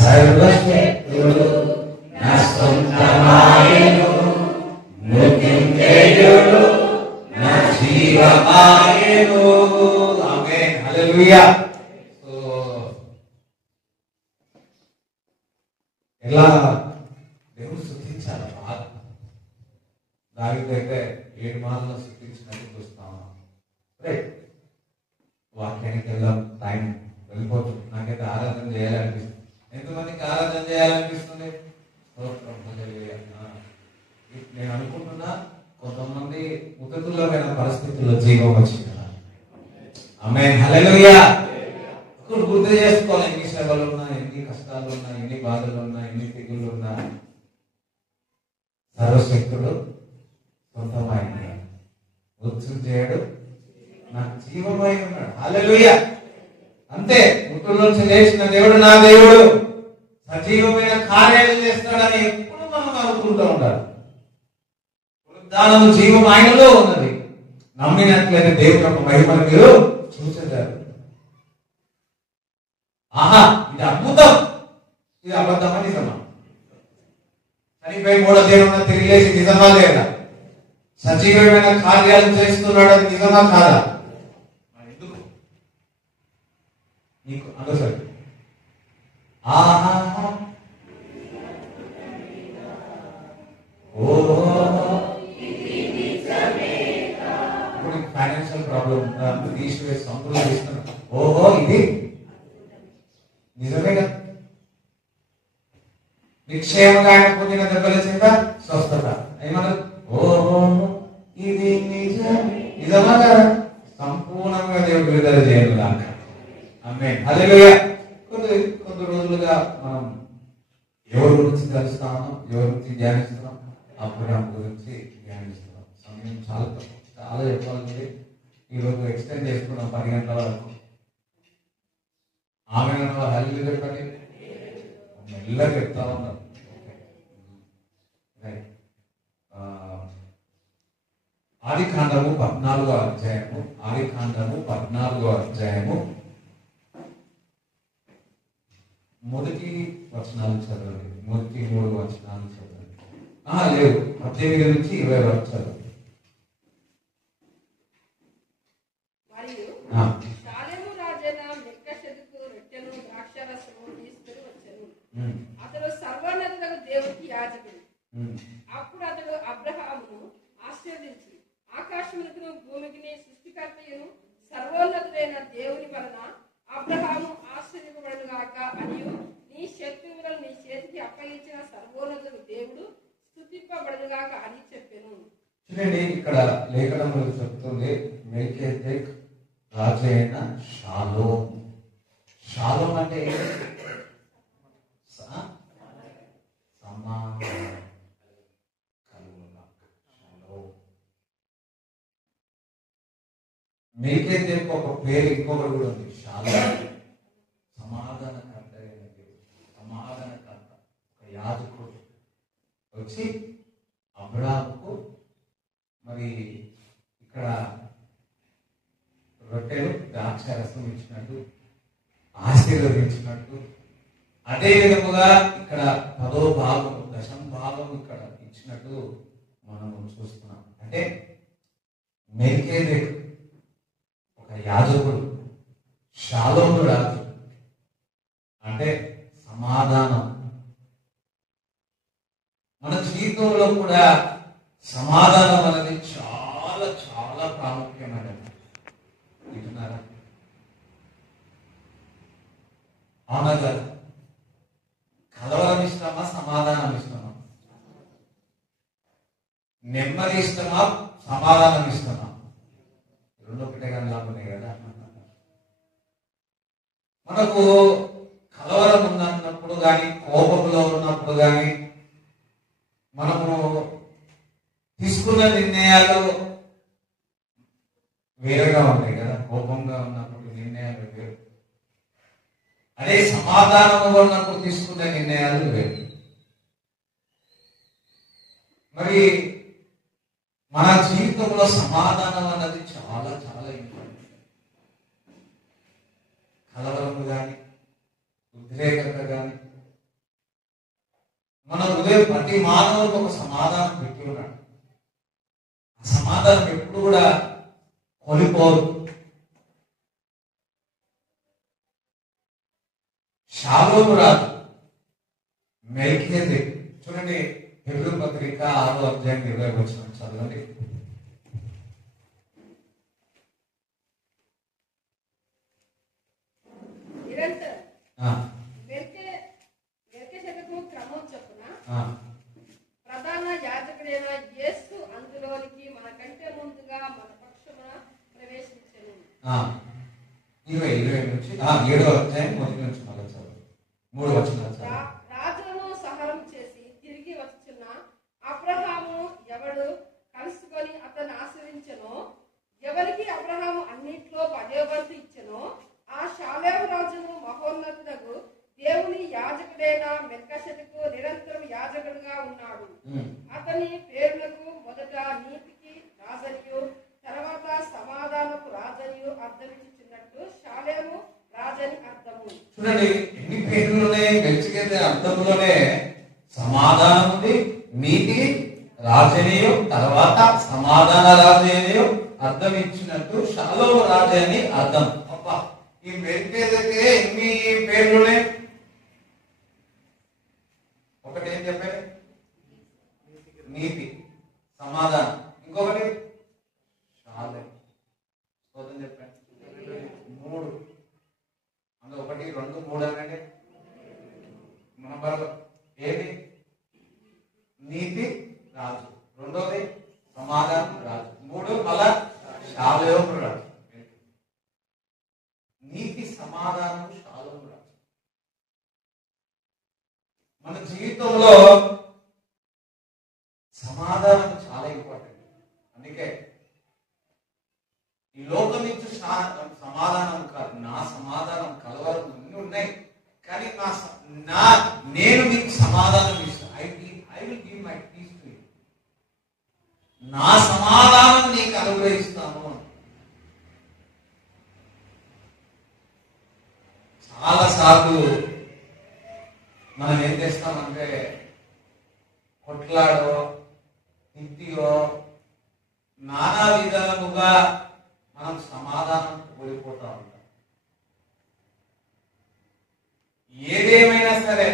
సర్వశక్తుడు నా సొంతమాయెను, మృత్యుంజయుడు నా జీవమాయెను. ఆమేన్, హల్లెలూయా. సో ఎలా దేవుడు స్తుతించాలి బాగా. దావీదైతే 7 మార్లు స్తుతించినట్టు చూస్తాం. రైట్, వాక్యానికి వెళ్దాం, టైం వెళ్ళిపోతుంది. నాకైతే ఆరాధన చేయాలనిపిస్తుంది. ఎంతమందికి ఆరాధన చేయాలనిపిస్తుంది? నేను అనుకుంటున్నా కొంతమంది ఉదతులమైన పరిస్థితుల్లో జీవం వచ్చింది. ఆమేన్, హల్లెలూయా. ఇప్పుడు గుర్తు చేసుకోవాలి, ఎన్ని శ్రమలు ఉన్నా, ఎన్ని కష్టాలు ఉన్నా, ఎన్ని బాధలు ఉన్నా, ఎన్ని తెగుళ్ళు ఉన్నా, సర్వశక్తుడు సొంతమైన మృత్యుంజయుడు నాకు జీవమై ఉన్నాడు. హల్లెలూయా. అంతే, మృతుల్లోంచి లేచిన దేవుడు నా దేవుడు సజీవమైన కార్యాలు చేస్తాడని ఎప్పుడు మనం అనుకుంటూ ఉండాలి. పునరుద్ధానము జీవం ఆయనలో ఉన్నది. నమ్మినట్లయితే దేవుని యొక్క మహిమను మీరు చూసేదారు. ఆహా, ఇది అద్భుతం. ఇది అబద్ధమా నిజమా? చనిపోయి 3వ దినాన తిరిగి లేచి నిజమా లేదా? సజీవమైన కార్యాలు చేస్తున్నాడు, అది నిజమా కాదా? ఎందుకు నీకు అనవసరం. ఆహా, ఓహో, ఇప్పుడు ఫైనాన్షియల్ ప్రాబ్లం ఉందా? తీసివేసి సంపూర్ణ చేస్తున్నా. ఓహో, ఇది నిజమేగా. నిక్షేమంగా ఆయన పొందిన దెబ్బల చేత స్వస్థత. ఏమన్నా? ఓహో, ఇది నిజమా కదా? సంపూర్ణంగా దేవుడు విడుదల చేయాలి దాకా. ఆమేన్, హల్లెలూయా. కొద్ది రోజులుగా మనం ఎవరి గురించి తెలుస్తామో, ఎవరి గురించి ధ్యానిస్తున్నాం, అబ్రహాం గురించి ధ్యానిస్తున్నాం. సమయం చాలా చెప్పాలి. ఈరోజు ఎక్స్టెండ్ చేసుకున్నాం 10 గంటల వరకు. ఆమె హల్లు చెప్పండి, మెల్లగా చెప్తా ఉన్నాం. ఆదికాండము 14వ అధ్యాయము, ఆదికాండము 14వ అధ్యాయము మొదటి వచనాలు చదవండి. మొదటి 3 వచనాలు చదవండి. లేవు, 18 నుంచి 20 వరకు చదవండి. అతడు సర్వోన్నతులకు దేవునికి యాజకుడు. అప్పుడు అతడు అబ్రహామును ఆశీర్వదించి, ఆకాశమునకును భూమికిని సృష్టికర్తయును సర్వోన్నతుడైన దేవుని వలన అబ్రహాము ఆశీర్వదింపబడుగాక అనియు, నీ శత్రువులను నీ చేతికి అప్పగించిన సర్వోన్నతుడు దేవుడు స్తుతింపబడుగాక అని చెప్పెను. చూడండి, ఇక్కడ లేఖనంలో చెప్తుంది మెల్కీసెదెకు రాజు అయిన షాలోమ్. షాలోమ్ అంటే మెల్కీసెదెకు ఒక పేరు ఇంకొకటి కూడా ఉంది, షాలోమ్. సమాధానకర్త అయిన దేవుడు, సమాధానకర్త. ఒక యాజకుడు వచ్చి అబ్రహాముకు మరి ఇక్కడ రొట్టెలు ద్రాక్షారసం ఇచ్చినట్టు, ఆశీర్వదించినట్టు, అదే విధముగా ఇక్కడ 10వ భాగం 10వ భాగం ఇక్కడ ఇచ్చినట్టు మనం చూస్తున్నాం. అంటే మెల్కీసెదెకు ఒక యాజకుడు, షాలోము రాజు అంటే సమాధానం. మన జీవితంలో కూడా సమాధానం అనేది చాలా చాలా ప్రాముఖ్యమైనది. వింటున్నారా? అవునా కదా? కలవరం ఇష్టమా, సమాధానం ఇష్టమా? నెమ్మది ఇష్టమా, సమాధానం ఇష్టమా? రెండు ఒకటే కానీ లాభమే కదా. మనకు కలవరం ఉన్నప్పుడు కానీ, కోపంలో ఉన్నప్పుడు కానీ మనము తీసుకున్న నిర్ణయాలు వేరుగా ఉంటాయి కదా. కోపంగా ఉన్నప్పుడు నిర్ణయాలు వేరు, అదే సమాధానంగా ఉన్నప్పుడు తీసుకునే నిర్ణయాలు వేరు. మరి మన జీవితంలో సమాధానం అన్నది చాలా చాలా ఇంపార్టెంట్. కలవరము కానీ ఉద్రేకత కానీ, మన హృదయం ప్రతి మానవులకు ఒక సమాధానం పెట్టి ఉన్నాడు. ఆ సమాధానం ఎప్పుడు కూడా కోల్పోదు. షాలోము రాజు మెల్కీసెదెకు, చూడండి హెబ్రీ పత్రిక 6వ అధ్యాయం 20వ వచనం చదవండి. క్రమం చొప్పున ప్రధాన యాజకుడైన యేసు అందులోనికి మనకంటే ముందుగా మన పక్షమున ప్రవేశించెను. 20 నుంచి 7వ అధ్యాయం మొదటి నుంచి మళ్ళీ చదువు 3 వచనాలు చదువు. రాజులను సహారం చేసి తిరిగి వచ్చున్న అబ్రహాము ఎవడు కలుసుకొని అతన్ని ఆశ్రయించెనో, ఎవరికి అబ్రహాము అన్నిట్లో 10వ వంతు ఇచ్చెనో, ఆ షాలేము రాజును మహోన్నతుడగు దేవుని యాజకుడైన మెల్కీసెదెకు నిరంతరం యాజకుడుగా ఉన్నాడు. అతని పేర్లకు మొదట నీతికి రాజనియు తర్వాత సమాధానపు రాజనియు అర్థమిచ్చుచున్నట్టు షాలేము రాజని అర్థము. చూడండి ఎన్ని పేర్లునే మెల్కీసెదెకు అర్థంలోనే సమాధానం ఉంది, నీతి రాజనియు తర్వాత సమాధాన రాజనియు అర్థం ఇచ్చినట్టు షాలోము రాజని అర్థం. అబ్బా, ఈ మెల్కీసెదెకు ఎన్ని పేర్లునే, ఒకటి ఏం చెప్పారు? నీతి, సమాధానం, ఇంకొకటి షాలేము చెప్పాను. 3 అందులో 1, 2, 3 అనండి. మన ఏది? నీతి రాజు, రెండోది సమాధానం రాజు, 3 మళ్ళా షాలోము రాజు. నీతి, సమాధానం, షాలోము రాజు. మన జీవితంలో సమాధానం చాలా ఇంపార్టెంట్. అందుకే ఈ లోకం నుంచి సమాధానం కాదు, నా సమాధానం కలవరం అన్ని ఉన్నాయి, కానీ నేను నీకు సమాధానం ఇస్తాను. I will give my peace to you. నా సమాధానం నీకు అనుగ్రహిస్తాను. చాలా సార్లు మనం ఏం చేస్తామంటే కొట్లాడో తిట్టియో నానా విధాలుగా మనం సమాధానం కోల్పోతా ఉంటాం. ఏదేమైనా సరే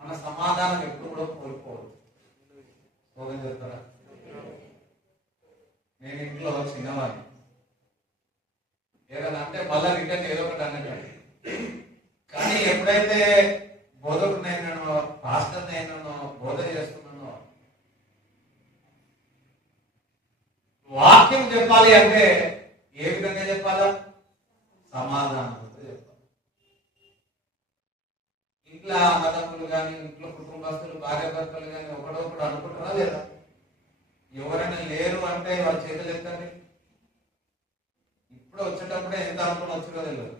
మన సమాధానం ఎప్పుడు కూడా కోల్పోవద్దు. స్లోగన్ చెప్తారా? నేను ఇంట్లో చిన్నవాడిని, ఏదైనా అంటే మళ్ళా రిటర్న్ ఏదో ఒకటి అన్నట్టు. కానీ ఎప్పుడైతే బోధకుడినైనానో పాస్టర్నైనానో బోధ చేస్తున్నానో, వాక్యం చెప్పాలి అంటే ఏ విధంగా చెప్పాలా? సమాధానంతో చెప్పాలి. ఇంట్లో అన్నదమ్ములు కానీ ఇంట్లో కుటుంబస్తులు భార్య భర్తలు కానీ ఒకడొకడు అనుకుంటారా లేదా? ఎవరైనా లేరు అంటే వాళ్ళ చేతులు ఎత్తండి. ఇప్పుడు వచ్చేటప్పుడే ఎంత అనుకుని వచ్చుకో తెలియదు.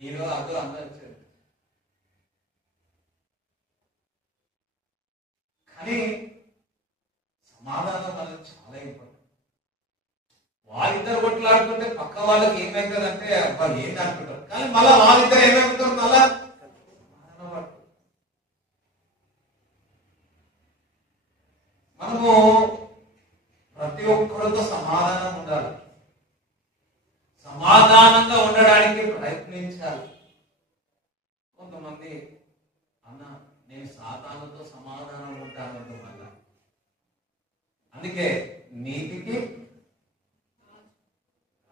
ఈరోజు అందరూ వచ్చారు, కానీ సమాధానం అనేది చాలా ఇంపార్టెంట్. వాళ్ళిద్దరు కొట్లాడుతుంటే పక్క వాళ్ళకి ఏమైతుందంటే వాళ్ళు ఏం అనుకుంటారు, కానీ మళ్ళా వాళ్ళిద్దరు ఏమైపోతారు, మళ్ళా సమాధానం పడుతుంది. మనము ప్రతి ఒక్కరితో సమాధానం ఉండాలి, సమాధానంగా ఉండడానికి ప్రయత్నించాలి. కొంతమంది అన్న నేను సాతానుతో సమాధానం ఉంటానంటూ మళ్ళా. అందుకే నీతికి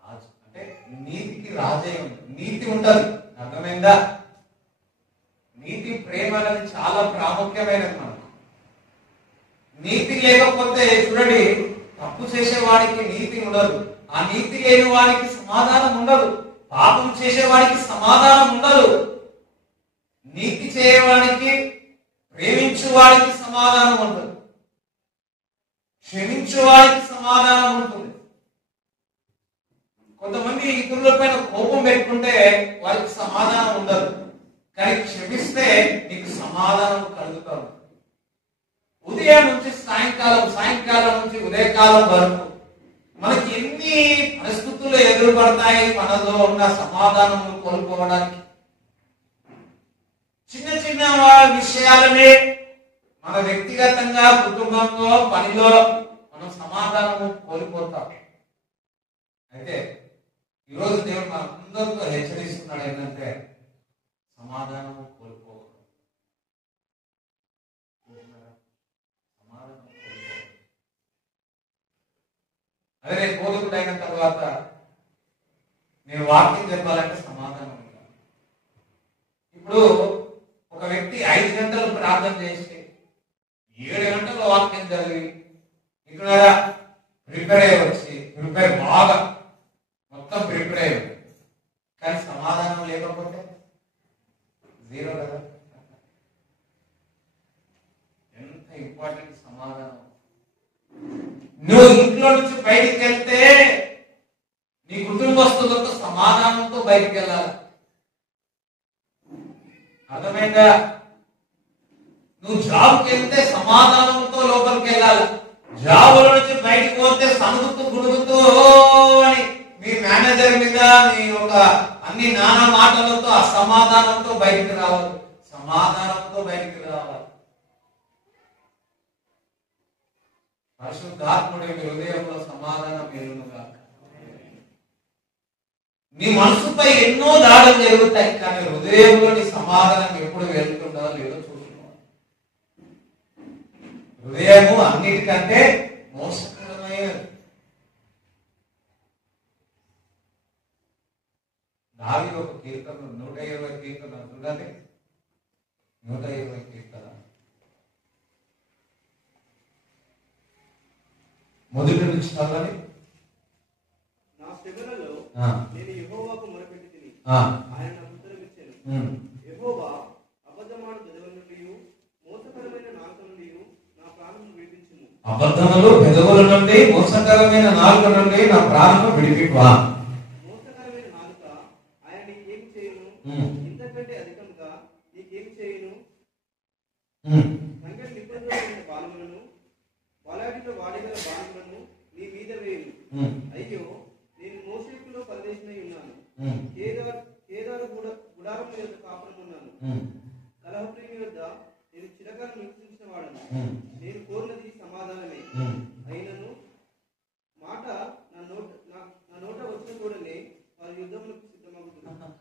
రాజు అంటే నీతికి రాజే ఉంది, నీతి ఉంటది. అర్థమైందా? నీతి ప్రేమ అనేది చాలా ప్రాముఖ్యమైనది. మనకు నీతి లేకపోతే చూడండి, తప్పు చేసేవాడికి నీతి ఉండదు, ఆ నీతి లేని వాడికి సమాధానం ఉండదు, పాపం చేసేవాడికి సమాధానం ఉండదు. నీతి చేయవాడికి ప్రేమించు వాడికి సమాధానం ఉంటుంది, క్షమించు వాడికి సమాధానం ఉంటుంది. కొంతమంది ఇతరుల పైన కోపం పెట్టుకుంటే వారికి సమాధానం ఉండదు, కానీ క్షమిస్తే నీకు సమాధానం కలుగుతాడు. ఉదయం నుంచి సాయంకాలం, సాయంకాలం నుంచి ఉదయకాలం వరకు మనకి ఎన్ని పరిస్థితులు ఎదురుపడతాయి మనలో ఉన్న సమాధానం కోల్పోవడానికి. చిన్న చిన్న విషయాలనే మన వ్యక్తిగతంగా, కుటుంబంలో, పనిలో మనం సమాధానము కోల్పోతాం. అయితే ఈరోజు దేవుడు మన అందరితో హెచ్చరిస్తున్నాడు ఏంటంటే సమాధానము కోల్పోకూడదు. అదే నేను బోధకుడు అయిన తర్వాత నేను వాక్యం చెప్పాలంటే సమాధానం ఉండాలి. ఇప్పుడు ఒక వ్యక్తి 5 గంటలు ప్రార్థన చేసి 7 గంటల వాక్యం చదివి ఇక్కడ ప్రిపేర్ అయ్యి వచ్చి బాగా మొత్తం ప్రిపేర్ అయ్యి కానీ సమాధానం లేకపోతే జీరో కదా. ఎంత ఇంపార్టెంట్ సమాధానం. నువ్వు ఇంట్లో నుంచి బయటికి వెళ్తే నీ కుటుంబస్తులతో సమాధానంతో బయటికి వెళ్ళాలి. అర్థమైందా? నువ్వు జాబ్కి వెళ్తే సమాధానంతో లోపలికి వెళ్ళాలి. జాబుల నుంచి బయటికి పోతే సనుగుతూ గుడుగుతూ అని మీ మేనేజర్ మీద మీ ఒక అన్ని నానా మాటలతో అసమాధానంతో బయటికి రావాలి, సమాధానంతో బయటికి రావాలి. పరిశుద్ధాత్ముడి మీ హృదయంలో సమాధానం ఎరునుగా. నీ మనసుపై ఎన్నో దాడులు జరుగుతాయి, కానీ హృదయంలో నీ సమాధానం ఎప్పుడు వెళ్తుందో లేదో చూసుకోవాలి. హృదయము అన్నిటికంటే మోసకరమైనది. దావీదు ఒక కీర్తన 120 కీర్తన చూడండి, 120 కీర్తన మొదటి నుంచి చదవాలి. నా శ్రమలలో నేను యెహోవాకు మొరపెట్టితిని, ఆయన నాకు ఉత్తరమిచ్చెను. యెహోవా అబద్ధమాడు పెదవుల నుండి మోసకరమైన నాలుక నుండి నా ప్రాణమును విడిపించుము. అబద్ధములు పెదవుల నుండి మోసకరమైన నాలుక నుండి నా ప్రాణమును విడిపించువా. మోసకరమైన నాలుక ఆయన నీకేమి చేయును? ఇంతకంటే అధికంగా నీకేమి చేయును? సంగతి నిపుణులైన బాలములను వాలాటిలో వాడగల బాణములను నీ మీద వేయును. అయ్యో, నేను మోషేకులో పరదేశమై ఉన్నాను, కేదారు గుడారము యొక్క కాపురం ఉన్నాను. కలహప్రియుని వద్ద నేను చిరకాలం నివసించిన వాడను. నేను కోరినది సమాధానమే, అయినను మాట నా నోట వచ్చిన కూడనే వారి యుద్ధములకు సిద్ధమవుతున్నారు.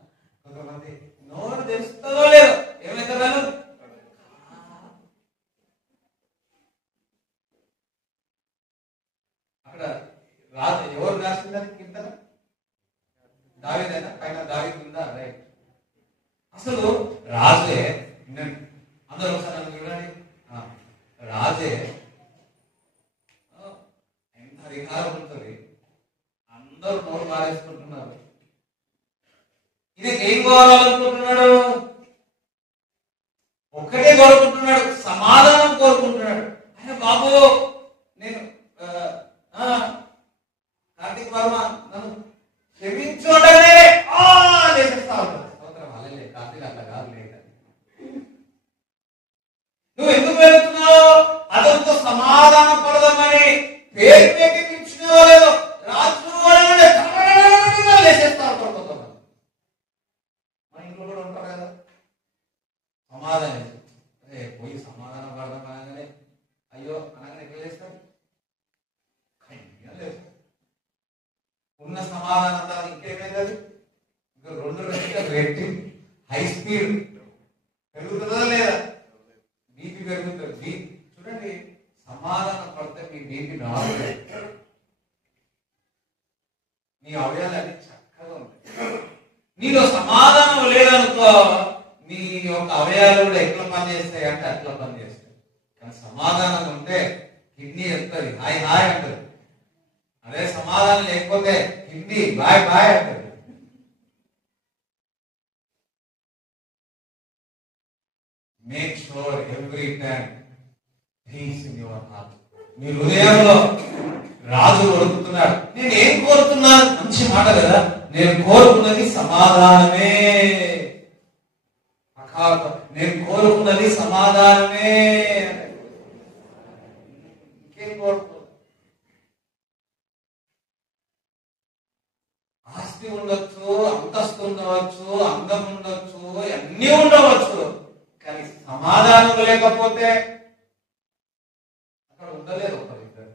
కొంతమంది నోరు తెరుస్తుందో లేదో ఏమైతారు. అక్కడ రాజు ఎవరు రాసిందని కీర్తన? దావీదేనా? పైన దావీదు ఉందా? రైట్. అసలు రాజే, అందరూ ఒకసారి నన్ను చూడండి, రాజే ఎంత అధికారం ఉంటుంది, అందరూ నోరు మారేసుకుంటున్నారు. ఈయనకి ఏం కోరాలనుకుంటున్నాడు? ఒక్కటే కోరుకుంటున్నాడు, సమాధానం కోరుకుంటున్నాడు. ఆయన బాబు నేను కార్తీక్ వర్మ నన్ను క్షమించుండగానే చేసేస్తా ఉంటాడు. కార్తీక్ అట్లా కాదు, లేదు. నువ్వు ఎందుకు వెళ్తున్నావు? అతనితో సమాధానం పడదామని పేరు పెట్టి పిలిచినో లేదో రాజు చేసేస్తా ఉంటాడు. కొంతమంది మా ఇంట్లో కూడా ఉంటారు కదా, సమాధానం అదే పోయి సమాధానం పడదాం అనగానే అయ్యో అనగానే ఎట్లా చేస్తాడు? ఉన్న సమాధానం ఇంకేమైంది? ఇంకా 2 రెట్లు రెట్టి హై స్పీడ్ పెరుగుతుందా లేదా? బీపీ పెరుగుతుంది. చూడండి, సమాధానం పడితే మీ బీపీ నార్మల్, మీ అవయాలు అన్ని చక్కగా ఉంటాయి. నీలో సమాధానం లేదనుకో, నీ యొక్క అవయాలు కూడా ఎట్లా పనిచేస్తాయి అంటే అట్లా పనిచేస్తాయి. కానీ సమాధానం ఉంటే కిడ్నీ ఎత్తుంది, హాయ్ హాయ్ అంటది. అదే సమాధానం లేకపోతే కిడ్నీ బాయ్ బాయ్ అంటది. Make sure every time peace in your heart. మీ హృదయంలో రాజు అడుగుతున్నాడు, నేను ఏం కోరుతున్నాను? మంచి మాట కదా. నేను కోరుకున్నది సమాధానమే. నేను కోరుకున్నది సమాధానమే. ఇంకేం కోరుకో? ఆస్తి ఉండొచ్చు, అంతస్తు ఉండవచ్చు, అందం ఉండొచ్చు, అన్నీ ఉండవచ్చు, కానీ సమాధానం లేకపోతే అక్కడ ఉండలేదు ఒకరిద్దరు.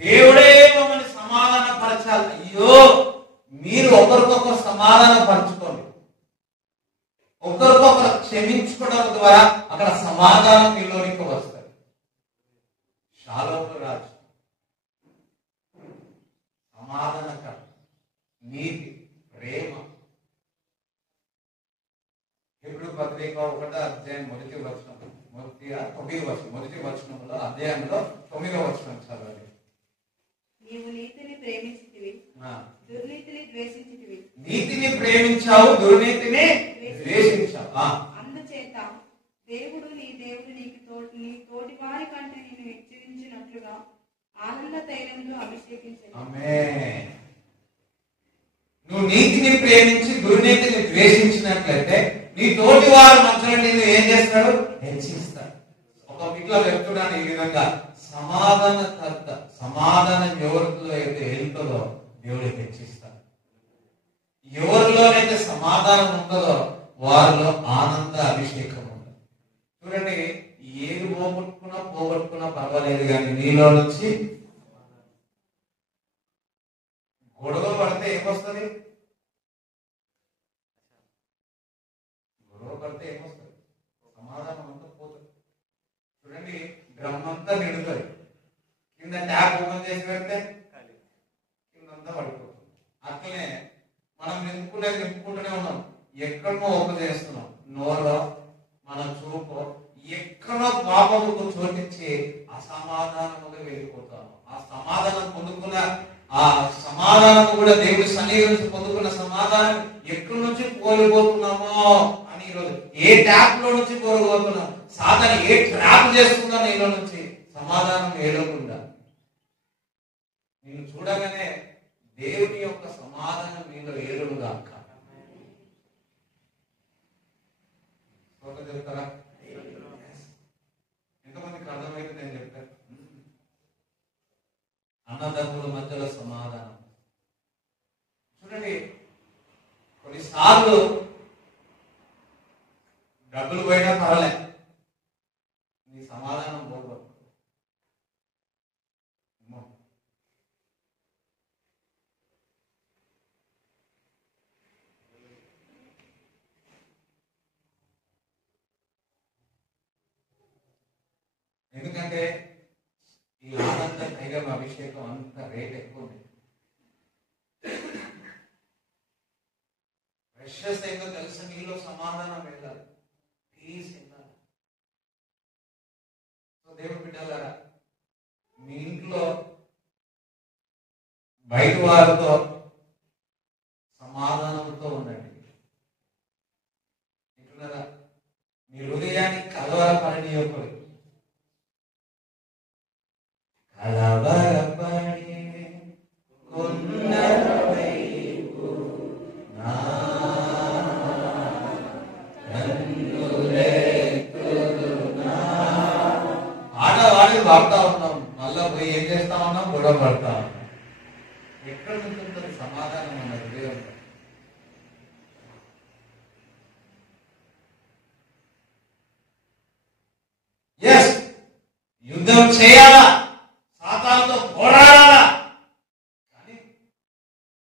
దేవుడే మమ్మల్ని సమాధాన పరచాలి. అయ్యో, మీరు ఒకరికొకరు సమాధాన పరచుకోండి, ఒకరికొకరు క్షమించుకోవడం ద్వారా అక్కడ సమాధానం మీలోనికి వస్తుంది. షాలోము రాజు సమాధానకరం, నీతి, ప్రేమ. హెబ్రీ పత్రిక 1వ అధ్యాయం 9వ వచనంలో అధ్యాయంలో 9వ వచనం చదవండి. నీవు నీతిని ప్రేమించితివి, దుర్నీతిని ద్వేషించితివి. నీతిని ప్రేమించావు, దుర్నీతిని ద్వేషించావు. అందుచేత దేవుడు నీ నీ తోటి వారి కంటే నిన్ను హెచ్చరించినట్లుగా ఆనంద తైలంలో అభిషేకించాడు. ఆమేన్. నువ్వు నీతిని ప్రేమించి దుర్నీతిని ద్వేషించినట్లయితే నీ తోటి వారి మధ్యలో నేను ఏం చేస్తాడు? హెచ్చిస్తాడు. ఒక మిట్లో చెప్తున్నాను ఈ విధంగా, సమాధానకర్త, సమాధానం ఎవరిలో అయితే వెళ్తుందో దేవుడు హెచ్చిస్తాడు. ఎవరిలోనైతే సమాధానం ఉంటుందో వారిలో ఆనంద అభిషేకం ఉంటుంది. చూడండి, ఏది పోగొట్టుకున్నా పర్వాలేదు, కానీ నీలో నుంచి గొడవ పడితే ఏమొస్తుంది? సమాధానం అంతా పోతుంది. చూడండి, డ్రమ్ అంతా నిండుతుంది, కింద ట్యాప్ ఓపెన్ చేసి పెడితే కిందంతా పడిపోతుంది. అట్లనే మనం నింపుకుంటూనే ఉన్నాం, ఎక్కడో ఓపెన్ చేస్తున్నాం, నోరో మన చూపో ఎక్కడో పాపముకు చోటించి అసమాధానముగా వెళ్ళిపోతాము. ఆ సమాధానం పొందుకున్న ఆ సమాధానం కూడా దేవుడి సన్నిధి నుంచి పొందుకున్న సమాధానం ఎక్కడి నుంచి కోల్పోతున్నామో అని ఈరోజు ఏ ట్యాప్ లో నుంచి కోల్పోతున్నాం, సాధారణ ఏ ట్రాప్ చేస్తుందో నీలో నుంచి సమాధానం ఏలకుండా. నేను చూడగానే దేవుని యొక్క సమాధానం నీలో ఏలుగా చెప్తారా? ఎంతమందికి అర్థమైతే నేను చెప్తాను. అన్నదమ్ముల మధ్యలో సమాధానం. చూడండి, కొన్నిసార్లు డబ్బులు పోయినా పర్వాలే, నీ సమాధానం పోదు. ఎందుకంటే ఈ ఆనంద తైలం అభిషేకం అంత రేట్ ఎక్కువ ఉంది. ప్రెషస్ ఏంటో తెలుసు, నీలో సమాధానం వెళ్ళాలి, పీస్ వెళ్ళాలి. సో దేవుడు బిడ్డలారా, మీ ఇంట్లో బయట వారితో సమాధానంతో ఉండండి. వింటున్నారా? మీ హృదయాన్ని కలవరపడనీయకూడదు. కలవరపడి కొండలవైపు నా కన్నులెత్తుదునా. ఆడవాడి వాడుతా ఉన్నాం, మళ్ళా పోయి ఏం చేస్తా ఉన్నాం? గొడవ పడతా ఉన్నాం. ఎక్కడ ఉంటుంది సమాధానం అన్నది? దేవుడు యుద్ధం చేయాలా, సాతానుతో పోరాడాలా, కానీ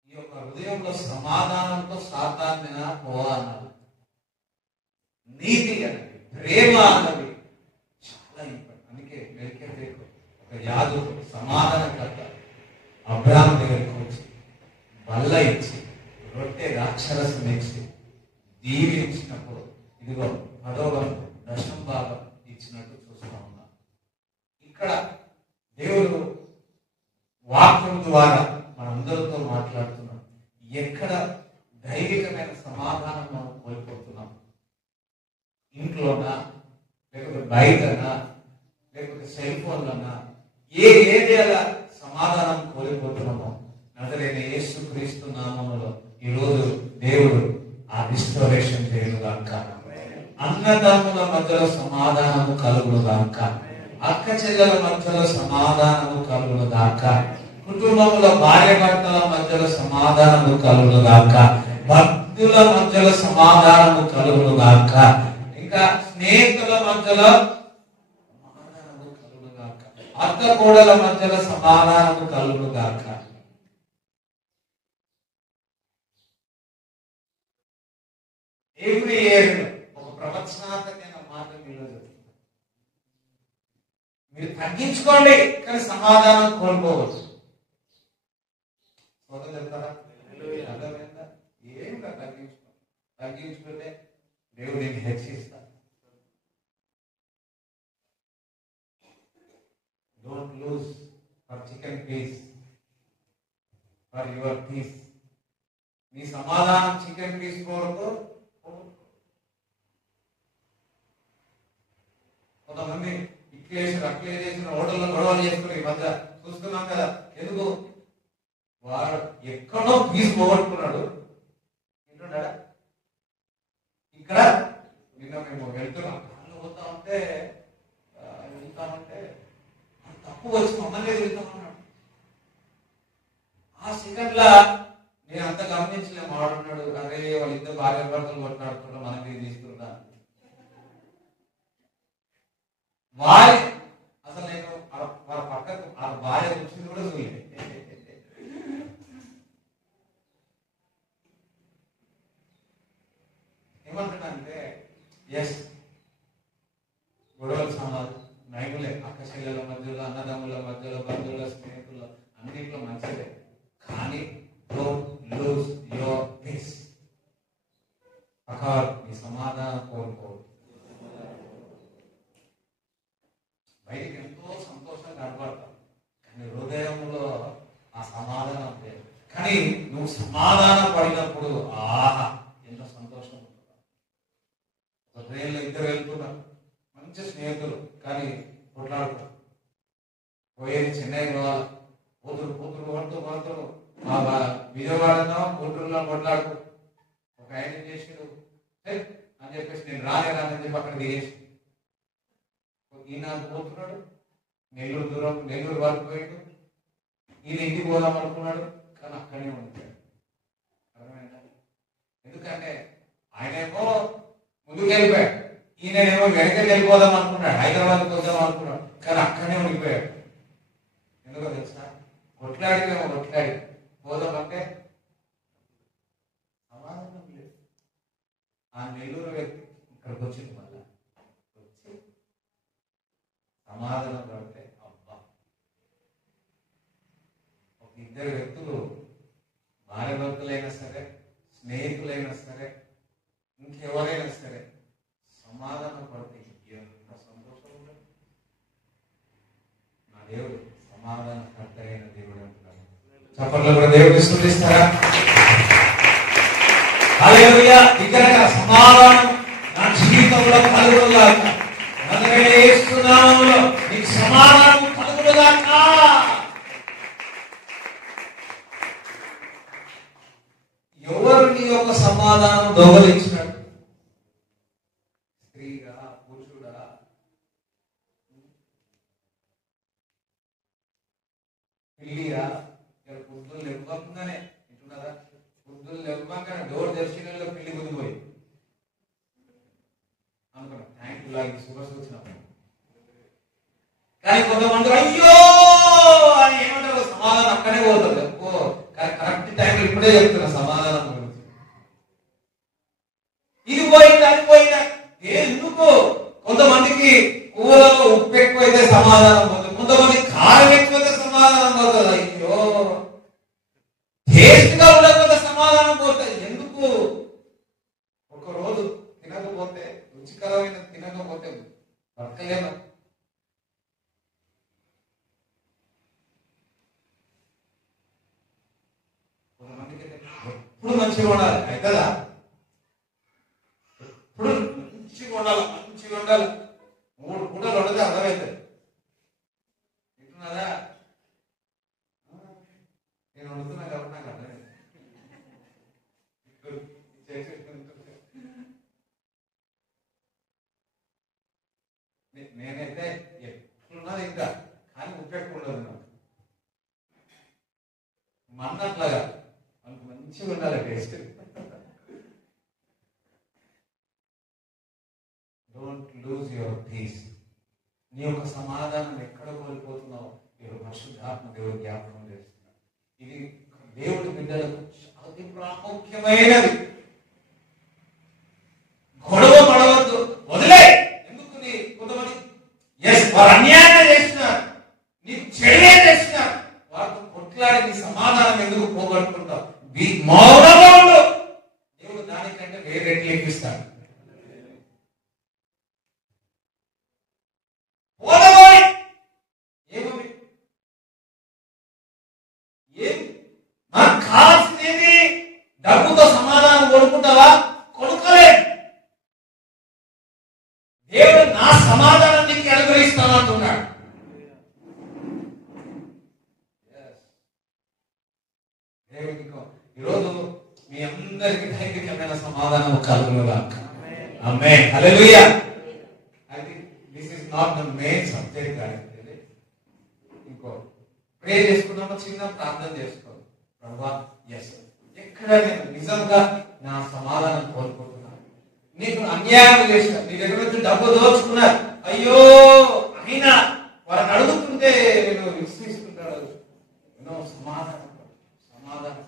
ఈ యొక్క హృదయంలో సమాధానంతో సాతాన్ని పోవాలన్నది, నీతి అన్నది, ప్రేమ అన్నది చాలా ఇంపార్టెంట్. అందుకే మెల్కీసెదెకు ఒక యాజకుడు, సమాధానకర్త, అబ్రాహాము దగ్గరికి వచ్చి బల్ల ఇచ్చి రొట్టె ద్రాక్షరసం ఇచ్చి దీవించినప్పుడు ఇదిగో 10వ దశమ భాగం ఇచ్చినట్టు చూస్తా ఉన్నాం. ఇక్కడ దేవుడు వాక్యం ద్వారా మనందరితో మాట్లాడుతున్నాం. ఎక్కడ దైవికమైన సమాధానం మనం కోల్పోతున్నాం. ఇంట్లోనా, లేకపోతే బయటనా, లేకపోతే సెల్ ఫోన్లోనా, ఏ ఏరియాలో సమాధానం కోల్పోతున్నామో నజరేయుడైన యేసుక్రీస్తు నామములో ఈరోజు దేవుడు ఆ రిస్టోరేషన్ చేయనుగాక. అన్నదమ్ముల మధ్యలో సమాధానము కలుగునుగాక. అక్క చెల్లెల మధ్యలో సమాధానము కలుగునుగాక. కుటుంబంలో భార్య భర్తల మధ్యలో సమాధానము కలుగునుగాక. భక్తుల మధ్యలో సమాధానము కలుగునుగాక. ఇంకా స్నేహితుల మధ్యలో సమాధానము కలుగునుగాక. అత్త కోడల మధ్యలో సమాధానము కలుగునుగాక. ఎవ్రీ ఇయర్ ఒక ప్రవచనాత్మకమైన మాట మీలో మీరు తగ్గించుకోండి, కానీ సమాధానం కోల్పోవచ్చు. చెప్తారా? అర్థమైందా? ఏం తగ్గించుకుంటే దేవుడు నేను హెచ్చిస్తా. Don't lose for chicken piece for your peace. నీ సమాధానం చికెన్ పీస్ కొరకు. కొంతమంది అట్లే చేసిన హోటల్లో గొడవలు చేసుకుని ఈ మధ్య చూస్తున్నాం కదా. ఎందుకు? వాడు ఎక్కడో పీస్ పోగొట్టుకున్నాడు. వింటున్నాడా? ఇక్కడ నిన్న మేము వెళ్తున్నాం, పోతా ఉంటే తప్పు వచ్చి మమ్మల్ని వెళ్తామన్నాడు. ఆ సెకండ్ లా నేను అంత గమనించలేము. వాడున్నాడు, అరే వాళ్ళిద్దరు భార్య భర్తలు కొట్లాడుతున్నా మనకి తీసుకుంటా. వారి అసలు నేను వాళ్ళ పక్కకు ఆ భార్య వచ్చింది కూడా చూడలేదు. ఏమంటున్నానంటే ఎస్, గొడవలు సమాజం నైములే, అక్క చెల్లెల మధ్యలో, అన్నదమ్ముల మధ్యలో, బంధువుల స్నేహితుల్లో అన్నింటిలో మంచిదే. కానీ డోంట్ లూజ్ యువర్ పీస్. నీ సమాధానం కోల్పోవద్దు. బయటికి ఎంతో సంతోషంగా కనబడతాం, కానీ హృదయంలో ఆ సమాధానం లేదు. కానీ నువ్వు సమాధాన పడినప్పుడు ఆహా ఎంత సంతోషం ఉంటుంది. ఒక ట్రైన్లో ఇద్దరు వెళ్తున్నారు, మంచి స్నేహితులు, కానీ కొట్లాడుతారు. పోయేది చెన్నై పోవాలి, పోతురు విజయవాడలో గుంటూరులో కొట్లాడుతూ ఒక ఆయన చేసాడు అని చెప్పేసి నేను రాని చెప్పి అక్కడ దిగేసి ఈయన పోతున్నాడు. నెల్లూరు వరకు పోయాడు. ఈయన ఇంటికి పోదాం అనుకున్నాడు, కానీ అక్కడనే ఉంటాడు. అర్థమైందా? ఎందుకంటే ఆయనేమో ముందుకు వెళ్ళిపోయాడు, ఈయనేమో వెనకకి వెళ్ళిపోదాం అనుకున్నాడు, హైదరాబాద్కి వద్దాం అనుకున్నాడు, కానీ అక్కడనే ఉండిపోయాడు. ఎందుకో తెలుసా? కొట్లాడి పోదామంటే సమాధానం లేదు. ఆ నెల్లూరు వ్యక్తి ఇక్కడికి వచ్చింది, మళ్ళా వచ్చి సమాధానం పడితే అబ్బా. ఒక ఇద్దరు వ్యక్తులు భార్య భర్తలైనా సరే, స్నేహితులైనా సరే, ఇంకెవరైనా సరే సమాధానం పడితే ఎంత సంతోషం ఉండదు. నా దేవుడు సమాధాన కర్త అయిన దేవుడు అంటున్నాడు. చప్పట్లో కూడా దేవుడిని స్తుతిస్తారా? హల్లెలూయా. ఇక్కడ సమాధానం నా జీవితంలో కలుగునుగాక. నజరేయుడైన యేసు నామములో నీకు సమాధానం కలుగునుగాక. ఎవరు నీ యొక్క సమాధానం దొంగలించినాడు? స్త్రీగా, పురుషుడా? పిల్లిగా? పొద్దులు ఇవ్వకుండానే ఇంటున్నారా? పొద్దులు ఇవ్వగానే డోర్ దర్శనంలో పిల్లి గుదిపోయింది అనుకున్నా. థ్యాంక్ యూ లాగి శుభ సూచన. కానీ కొంతమంది అయ్యో అని ఏమంటారు? సమాధానం అక్కడే పోతుంది. కానీ కరెక్ట్ టైంలో ఇప్పుడే చెప్తున్నా సమాధానం గురించి. ఇది పోయింది, అది పోయిందా? ఎందుకు? కొంతమందికి కూరలో ఉప్పు ఎక్కువైతే సమాధానం పోతుంది, కొంతమంది కారం ఎక్కువైతే సమాధానం పోతుంది. అయ్యో టేస్ట్ గా ఉండకపోతే సమాధానం పోతుంది. ఎందుకు? ఒకరోజు తినకపోతే, రుచికరమైన తినకపోతే బతకలేము. కొంతమందికి ఎప్పుడు మంచిగా ఉండాలి అవుతుందా? ఎప్పుడు మంచిగా ఉండాలి, మంచిగా ఉండాలి. 3 పూటలు ఉండదు అర్థమవుతుంది. వింటున్నారా? నేను వండుతున్నా కాబట్టి నాకు అర్థమైంది. నేనైతే ఎట్లున్నది ఇంకా, కానీ ఉప్పెట్టుకుండదు నాకు. మన్నట్లాగా మనకు మంచిగా ఉండాలి taste. Don't lose your peace. నీ యొక్క సమాధానం ఎక్కడ కోల్పోతున్నావు? ఈరోజు పరిశుద్ధాత్మ దేవుడు జ్ఞాపకం చేస్తున్నాడు. ఇది దేవుడి బిడ్డలకు అతి ప్రాముఖ్యమైనది. గొడవ పడవద్దు, వదిలే. ఎందుకు? నీ కొంతమంది వారు అన్యాయంగా చేస్తున్నారు, నీకు చెడుగా చేస్తున్నారు, వారితో కొట్లాడి నీ సమాధానం ఎందుకు పోగొట్టుకుంటావు? మౌనంగా ఉండు. దేవుడు దానికంటే వేరే రెట్లు ఎక్కిస్తాడు. నాకు కావాల్సింది డబ్బుతో సమాధానం కొనుక్కుంటావా? కొనుక్కోలే. దేవుడు నా సమాధానం నీకు అనుగ్రహిస్తానంటున్నాడు. ఈరోజు మీ అందరికీ దైవికమైన సమాధానం కలుగునుగాక. Amen. Hallelujah. I think this is not the main subject. ఇంకో ప్రే చేసుకున్నామో చిన్న ప్రార్థన చేసుకోవాలి. ప్రభువా, ఎక్కడ నేను నిజంగా నా సమాధానం కోల్పోతున్నాను, నీకు అన్యాయం చేసిన, నీ దగ్గర నుంచి డబ్బు దోచుకున్నారు, అయ్యో అయినా వారిని అడుగుతుంటే నేను విశ్వసిస్తుంటాడు. ఎన్నో సమాధానం సమాధానం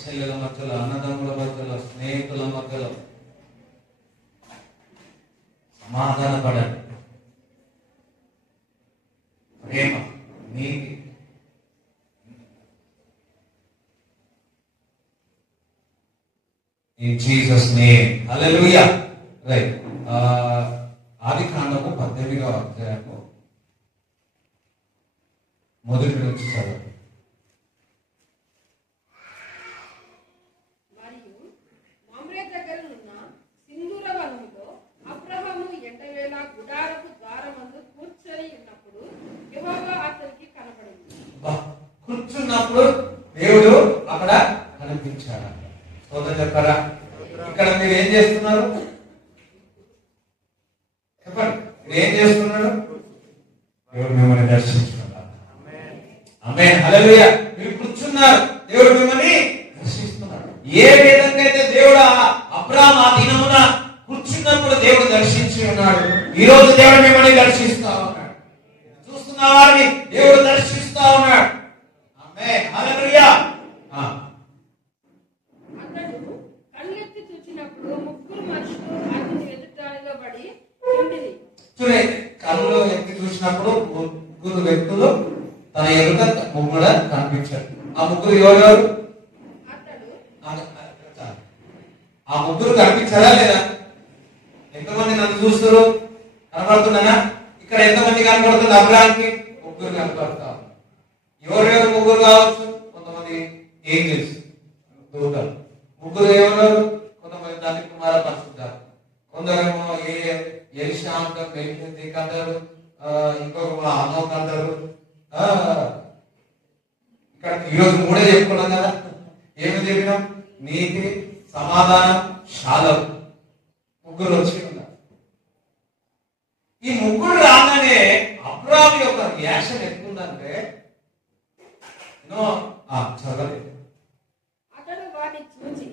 చెల్లెల మధ్యలో, అన్నదమ్ముల మధ్యలో, స్నేహితుల మధ్యలో సమాధాన పడండి. ప్రేమ, నీతి. In Jesus name. Hallelujah. Right. ఆదికాండము 18వ అధ్యాయము మొదటి నుంచి చదవండి. కూర్చున్నప్పుడు దేవుడు అక్కడ కనిపించాడు. సోదరు చెప్పారా? ఇక్కడ మీరు ఏం చేస్తున్నారు చెప్పండి. మీరు ఏం చేస్తున్నారు? దేవుడు మిమ్మల్ని దర్శించుకున్నారు. ఆమేన్. హల్లెలూయా. మీరు కూర్చున్నారు, దేవుడు మిమ్మల్ని దర్శిస్తున్నాడు. ఏ విధంగా అయితే దేవుడు అబ్రాహాము ఆ దినమున కూర్చున్నప్పుడు దేవుడు దర్శించి ఉన్నాడు, ఈ రోజు దేవుడు మిమ్మల్ని దర్శిస్తా ఉన్నాడు. చూస్తున్న వారిని దేవుడు దర్శిస్తా ఉన్నాడు. ఆమేన్. హల్లెలూయా. అతడు కళ్ళెత్తి చూచినప్పుడు 3 మనుషులు అతని ఎదుట నిలబడి ఉండిరి. చూడండి, కళ్ళు ఎత్తి చూసినప్పుడు 3 వ్యక్తులు తన ఎదుట ముగ్గురు కనిపించారు. ఆ ముగ్గురు ఎవరెవరు? ఆ ముగ్గురు కనిపించారా లేదా? ఎంతమంది నన్ను చూస్తారు? కనబడుతున్నానా? ఇక్కడ ఎంతమంది కనబడుతుంది? అబ్రాహాముకి 3 కనబడతారు. ఎవరెవరు ముగ్గురు కావచ్చు? కొంతమంది ఏంజెల్స్, దూతలు. ముగ్గురు ఎవరెవరు? కొంతమంది తండ్రి కుమార పరిశుద్ధాత్మ, కొందరేమో ఎలిషా అంటారు, మెల్కీసెదెకు అంటారు, ఇంకొక హనోక్ అంటారు. ఇక్కడ ఈరోజు 3 చెప్పుకున్నాం కదా. ఏమి చెప్పినాం? నీతి, సమాధానం, శాలం. ముగ్గురు వచ్చి ఉన్నారు. ఈ ముగ్గురు రాగానే అబ్రాహాము యొక్క రియాక్షన్ ఎట్లుందంటే చదవలేదు. అతడు వాడిని చూచి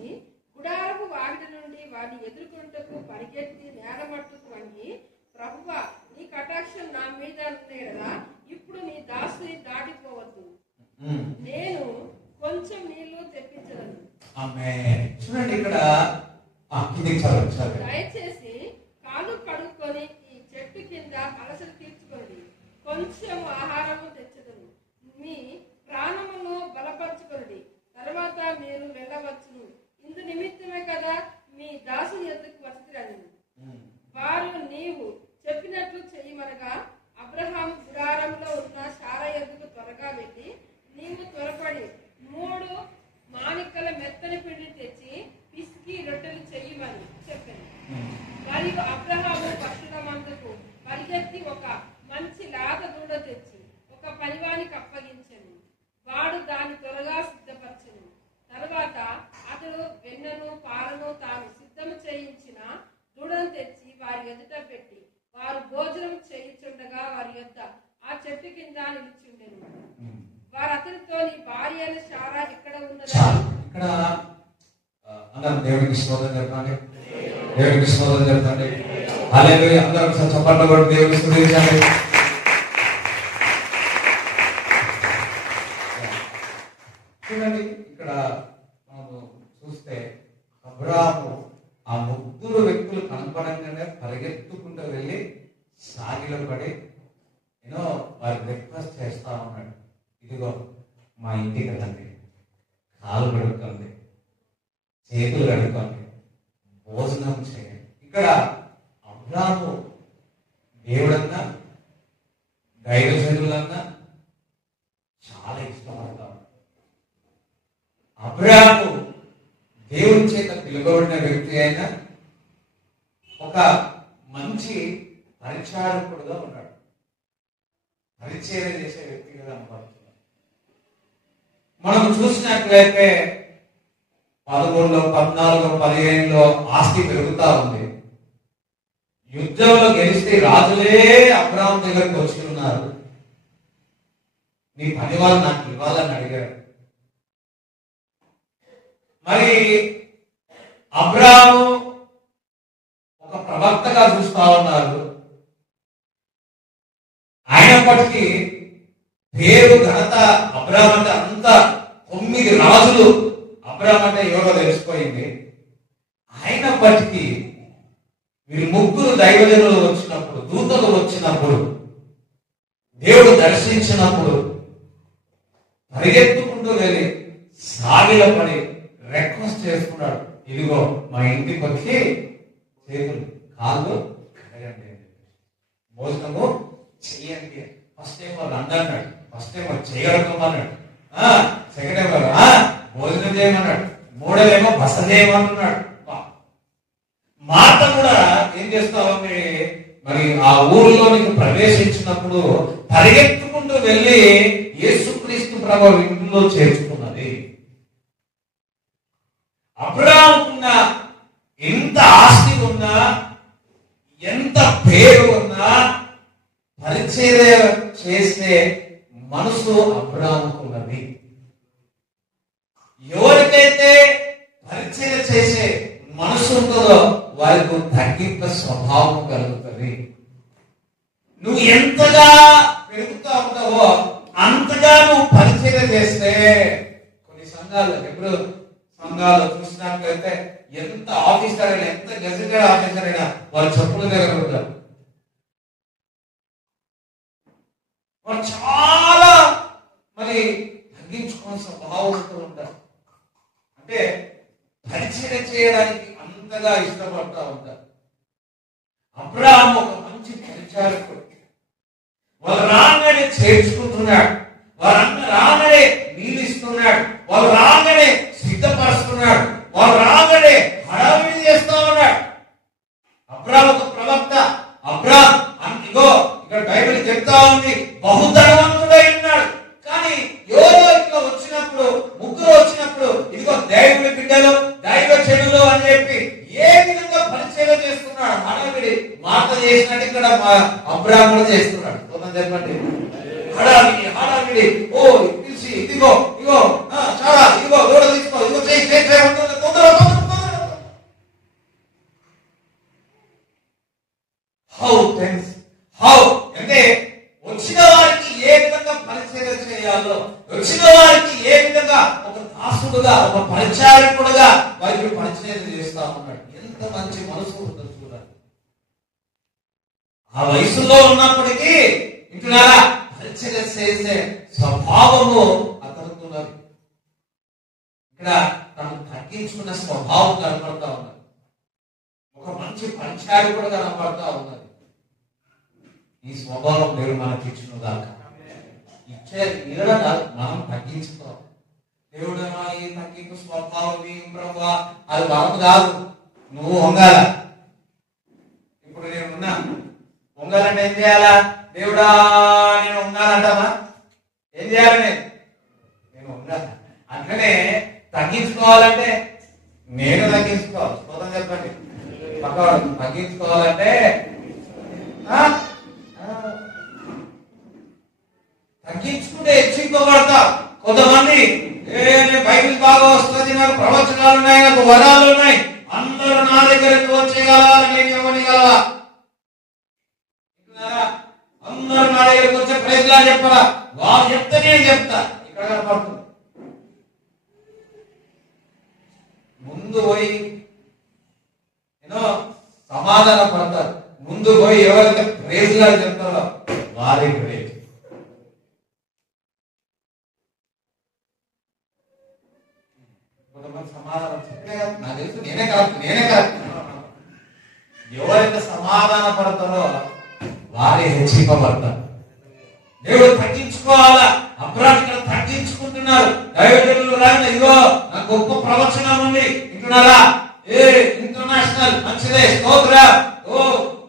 గుడారపు వాడి నుండి వాడిని ఎదుర్కొంటకు పరిగెత్తి నేల మట్టుకు వంగి, ప్రభువా, నీ కటాక్షం నా మీద ఉండేలా ఇప్పుడు నీ దాసుని దాటిపోవద్దు, నేను కొంచెం నీళ్లు తెప్పించను. ఆమేన్. చూడండి ఇక్కడ ఇది చదవండి. కొంచెం ఆహారము తెచ్చదను. మీ ప్రాణమును బలపరచుకొనుడి, తర్వాత మీరు వెళ్ళవచ్చును. ఇందు నిమిత్తమే కదా మీ దాసుని యొద్దకు వచ్చిరని. వారు నీవు చెప్పినట్లు చెయ్యమనగా అబ్రహాము గుడారంలో ఉన్న శారా యొద్దకు త్వరగా వెళ్ళి, నీవు త్వరపడి 3 మాణికల మెత్తని పిండి తెచ్చి పిసికి రొట్టెలు చెయ్యమని చెప్పాను. మరియు అబ్రహాము పశువుల మందకు పరిగెత్తి ఒక మంచి లేత దూడ తెచ్చి ఒక పనివానికి అప్పగించెను. వాడు దాన్ని త్వరగా సిద్ధపరచెను. తరువాత అతడు వెన్నను పాలను తాను సిద్ధం చేయించిన దూడను తెచ్చి వారి ఎదుట పెట్టి, వారు భోజనం చేయుచుండగా వారి యొద్ద ఆ చెట్టు కింద నిలిచిండెను. వారు అతనితో, నీ భార్య అయిన శారా ఎక్కడ ఉన్నదని. ఇక్కడ అందరం దేవునికి స్తోత్రం చెప్పండి, దేవునికి స్తోత్రం చెప్పండి. హల్లెలూయా. అందరం చప్పట్లు కొట్టి దేవునికి స్తుతించండి. చూడండి, ఇక్కడ మనము చూస్తే అబ్రాహాము ఆ 3 వ్యక్తులు కనపడంగానే పరిగెత్తుకుంటూ వెళ్ళి సాగిలో పడి వారికి రిక్వెస్ట్ చేస్తా ఉన్నాడు. ఇదిగో మా ఇంటికి రండి, కాలు కడుక్కోండి, చేతులు కడుక్కోండి, భోజనం చేయండి. ఇక్కడ అబ్రాహాము దేవుడన్నా దైవజనులన్నా చాలా ఇష్టపడతాడు. అబ్రాహాము దేవుని చేత పిలువబడిన వ్యక్తి అయినా ఒక మంచి పరిచారకుడుగా ఉన్నాడు, పరిచయం చేసే వ్యక్తిగా కనపడుతున్నాడు. మనం చూసినట్లయితే 13లో 14లో 15లో ఆస్తి పెరుగుతా ఉంది. యుద్ధంలో గెలిస్తే రాజులే అబ్రాహాం దగ్గరకు వచ్చి ఉన్నారు. నీ పని వాళ్ళు నాకు ఇవ్వాలని అడిగాడు. మరి అబ్రాహాము ఒక ప్రవక్తగా చూస్తా ఉన్నారు. అయినప్పటికీ పేరు ఘనత అబ్రాహాం అంటే అంత 9 రాజులు అబ్రాహాం అంటే ఎవరో తెలిసిపోయింది. అయినప్పటికీ వీరు 3 దైవజనులు వచ్చినప్పుడు, దూతలు వచ్చినప్పుడు, దేవుడు దర్శించినప్పుడు పరిగెత్తుకుంటూ వెళ్ళి సాగిల పడి రిక్వెస్ట్ చేసుకున్నాడు. ఇదిగో మా ఇంటికి వచ్చి చేతులు కాళ్ళు కడగండి, భోజనము చెయ్యండి. ఫస్ట్ ఏమో రండన్నాడు, ఫస్ట్ ఏమో చేయగలుగుతామన్నాడు, సెకండ్ ఏమో భోజనం చేయమన్నాడు, మూడేమో బస చేయమన్నాడు. మాట కూడా ఏం చేస్తామంటే మరి ఆ ఊరిలోనికి ప్రవేశించినప్పుడు పరిగెత్తుకుంటూ వెళ్ళి యేసుక్రీస్తు ప్రభువు ఇంట్లో చేర్చుకున్నది. అబ్రాహాముకున్న ఎంత ఆస్తి ఉన్నా, ఎంత పేరు ఉన్నా, పరిచర్య చేసే మనసు అబ్రాహాముకున్నది. ఎవరికైతే పరిచర్య చేసే మనసు ఉంటుందో వారికి తగ్గింపు స్వభావం కలుగుతుంది. నువ్వు ఎంతగా పెరుగుతా ఉంటావో అంతగా నువ్వు పరిచర్య చేస్తే, కొన్ని సంఘాలు ఎప్పుడు సంఘాలు చూసినట్లయితే ఎంత ఆఫీసర్ అయినా, ఎంత గెజెటెడ్ ఆఫీసర్ అయినా వారు చెప్పుల దగ్గర ఉంటారు. వారు చాలా మరి తగ్గించుకునే స్వభావంతో ఉంటారు. అంటే పరిచర్య చేయడానికి అంతగా ఇష్టపడతా ఉంటారు. అబ్రాహాము ఒక మంచి పరిచారకుడు. వాళ్ళు రాగానే చేర్చుకుంటున్నాడు, వారు రాగానే నీళ్ళు ఇస్తున్నాడు, వాళ్ళు రాగానే సిద్ధపరుస్తున్నాడు, వాళ్ళు రాగానే హడావిడి చేస్తా ఉన్నాడు. అబ్రాహాము ఒక ప్రవక్త. అబ్రాహాం ఇగో ఇక్కడ బైబిల్ చెప్తా ఉంది, బహుధనవంతుడై ఉన్నాడు. కానీ ఎవరో ఇట్లా వచ్చినప్పుడు, 3 వచ్చినప్పుడు, ఇదిగో దైవ బిడ్డలు, దైవ చెడులు అని చెప్పి ఏ విధంగా పరిచయం చేస్తున్నాడు, హడావిడి మాట చేసినట్టు ఇక్కడ అబ్రాహాము చేస్తున్నాడు. చెప్పండి, హడావిడి హడావిడి. ఓ పిలిచి ఇదిగో ఇగో చాలా ఇదిగో దూడ తీసుకో, ఇదిగో చేయి తొందర. హౌ అంటే వచ్చిన వారికి ఏ విధంగా పరిచయం చేయాలో, వచ్చిన వారికి ఏ విధంగా ఒక దాసుడుగా, ఒక పరిచారకుడుగా వారికి పరిచయం చేస్తా ఉన్నాడు. ఎంత మంచి మనసు ఉంటుందో చూడాలి. ఆ వయసులో ఉన్నప్పటికీ ఇంటున్నారా చేసే స్వభావము అతనికి ఉన్నది. ఇక్కడ తను తగ్గించుకున్న స్వభావం కనపడతా ఉన్నది. ఒక మంచి పంచాయతీ కూడా కనపడతా ఉన్నది. ఈ స్వభావం దేవుడు మనకి ఇచ్చిన దాకా ఇచ్చే నీడ మనం తగ్గించుకోవాలి. దేవుడు ఈ తగ్గింపు స్వభావం ప్రభు అది మనం కాదు, నువ్వు వంగాల. ఇప్పుడు నేను ఉన్నా, వంగాలంటే ఏం చేయాలా? దేవుడా నేను వంగాలంటావా? ఏం చేయాలి? నేను వంగాల. అట్లనే తగ్గించుకోవాలంటే నేను తగ్గించుకోవాలి. స్తోత్రం చెప్పండి. పక్కవాడు తగ్గించుకోవాలంటే తగ్గించుకుంటే హెచ్చింపబడతా. కొంతమంది బైబిల్ బాగా వస్తుంది, నాకు ప్రవచనాలు ఉన్నాయి, నాకు వరాలు ఉన్నాయి, అందరూ నా దగ్గరికి వచ్చేయగలవా, నేను ఇవ్వనిగలవా? అందరూ నా దగ్గరికి వచ్చే ప్రైజ్లా చెప్పరా? వాళ్ళు చెప్తే నేను చెప్తా. ఇక్కడ కనపడుతుంది. ముందు పోయి సమాధాన పడతారు. ముందు పోయి ఎవరైతే ప్రైజ్లా చెప్తారో వారి ప్రైజ్. సమాధానం చెప్తే నాకు తెలుసు నేనే కరెక్ట్. ఎవరైతే సమాధాన పడతారో వారే హెచ్చింపబడతారు. దేవుడు తగ్గించుకోవాలా. అబ్రాహాము ఇక్కడ తగ్గించుకుంటున్నారు. దైవజనులు రాయిన ఇగో నాకు గొప్ప ప్రవచనం ఉంది వింటున్నారా? ఇంటర్నేషనల్ మంచిదే, స్తోత్ర.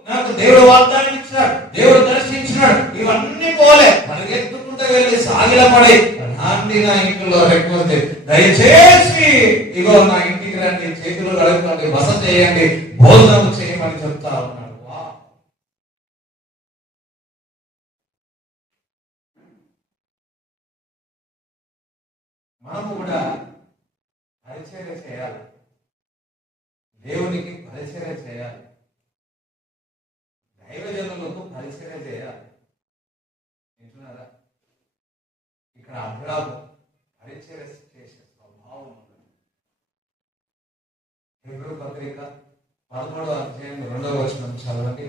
నాకు దేవుడు వాగ్దానం ఇచ్చినాడు, దేవుడు దర్శించినాడు. ఇవన్నీ పోలే, పరిగెత్తుకుంటూ వెళ్ళి సాగిలపడి నా ఇంట్లో లేకపోతే దయచేసి ఇగో నా ఇంటికి రండి, చేతులు కడుక్కోండి, బస చేయండి, భోజనం చేయమని చెప్తా ఉన్నాడు. మనము కూడా పరిచర్య చేయాలి, దేవునికి పరిచర్య చేయాలి, దైవజనులకు పరిచర్య చేయాలి. వింటున్నారా? ఇక్కడ అబ్రాహాము పరిచర్య చేసే స్వభావం ఉంది. హెబ్రీ పత్రిక 13వ అధ్యాయం 2వ వచనం చదవండి.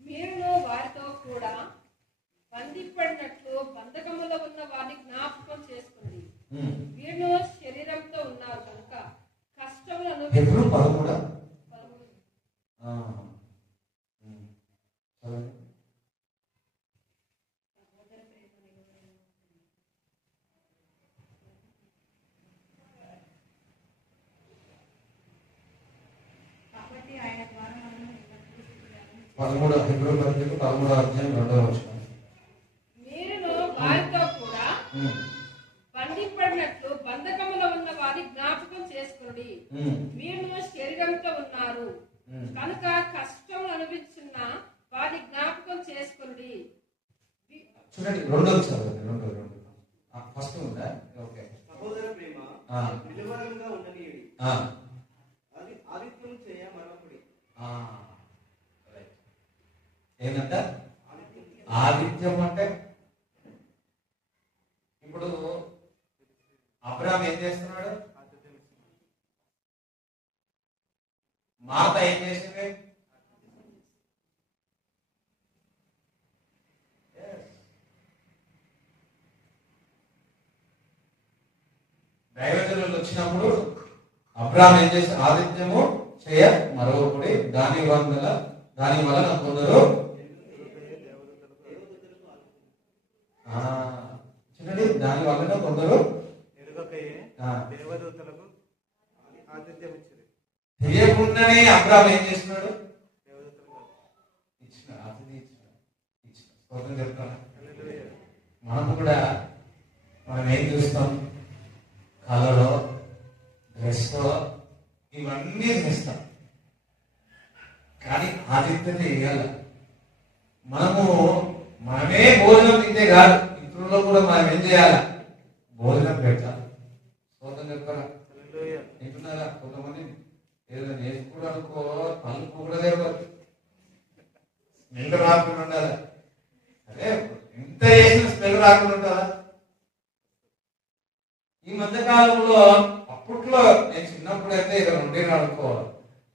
మీరును వారితో కూడా బంధింపడినట్లు బంధకములో ఉన్న వారిని జ్ఞాపకం చేసుకోండి. వీరును శరీరంతో ఉన్నారు కనుక కష్టములను మీరును వారితో కూడా బంధింపడినట్లు బంధకములో ఉన్న వారి జ్ఞాపకం చేసుకోండి. మీరును శరీరంతో ఉన్నారు కనుక కష్టం అనుభవించిన వారి జ్ఞాపకం చేసుకోండి. చూడండి, రెండోది చదవండి. ఫస్ట్ ఉందా? ఓకే. సహోదర ప్రేమ నిలవరంగా ఉండనీయుడి, ఆదిత్యం చేయ మరొకటి. ఏంటంట ఆదిత్యం అంటే? ఇప్పుడు అబ్రాహాము ఏం చేస్తున్నాడు? మార్త ఏం చేసింది? దైవజనులు వచ్చినప్పుడు అబ్రాహాము ఏం చేసి ఆదిత్యము చేయ మరొకటి, దాని వలన కొందరు చూడండి, దాని వలన కొందరు తెలియకుండానే అబ్రాహాము ఏం చేస్తున్నాడు? చెప్తాను. మనం కూడా మనం ఏం చూస్తాం? కలరో డ్రెస్ ఇవన్నీ చేస్తాం, కానీ ఆదిత్యత వేయాలి. మనమే భోజనం తింటే కాదు, ఇతరుల్లో కూడా మనం ఏం చేయాలి? భోజనం పెట్టాలి. స్తోత్రం చెప్పారా? వింటున్నారా? కొంతమంది ఏదైనా నేర్చుకోవడం అనుకో పళ్ళు కూడా లేకపోతే స్మెల్ రాకుండా ఉండాలి. అదే ఎంత చేసిన స్మెల్ రాకుండా ఉండాలా? ఈ మధ్య కాలంలో, అప్పట్లో నేను చిన్నప్పుడు అయితే ఇక ఉండేది అనుకో,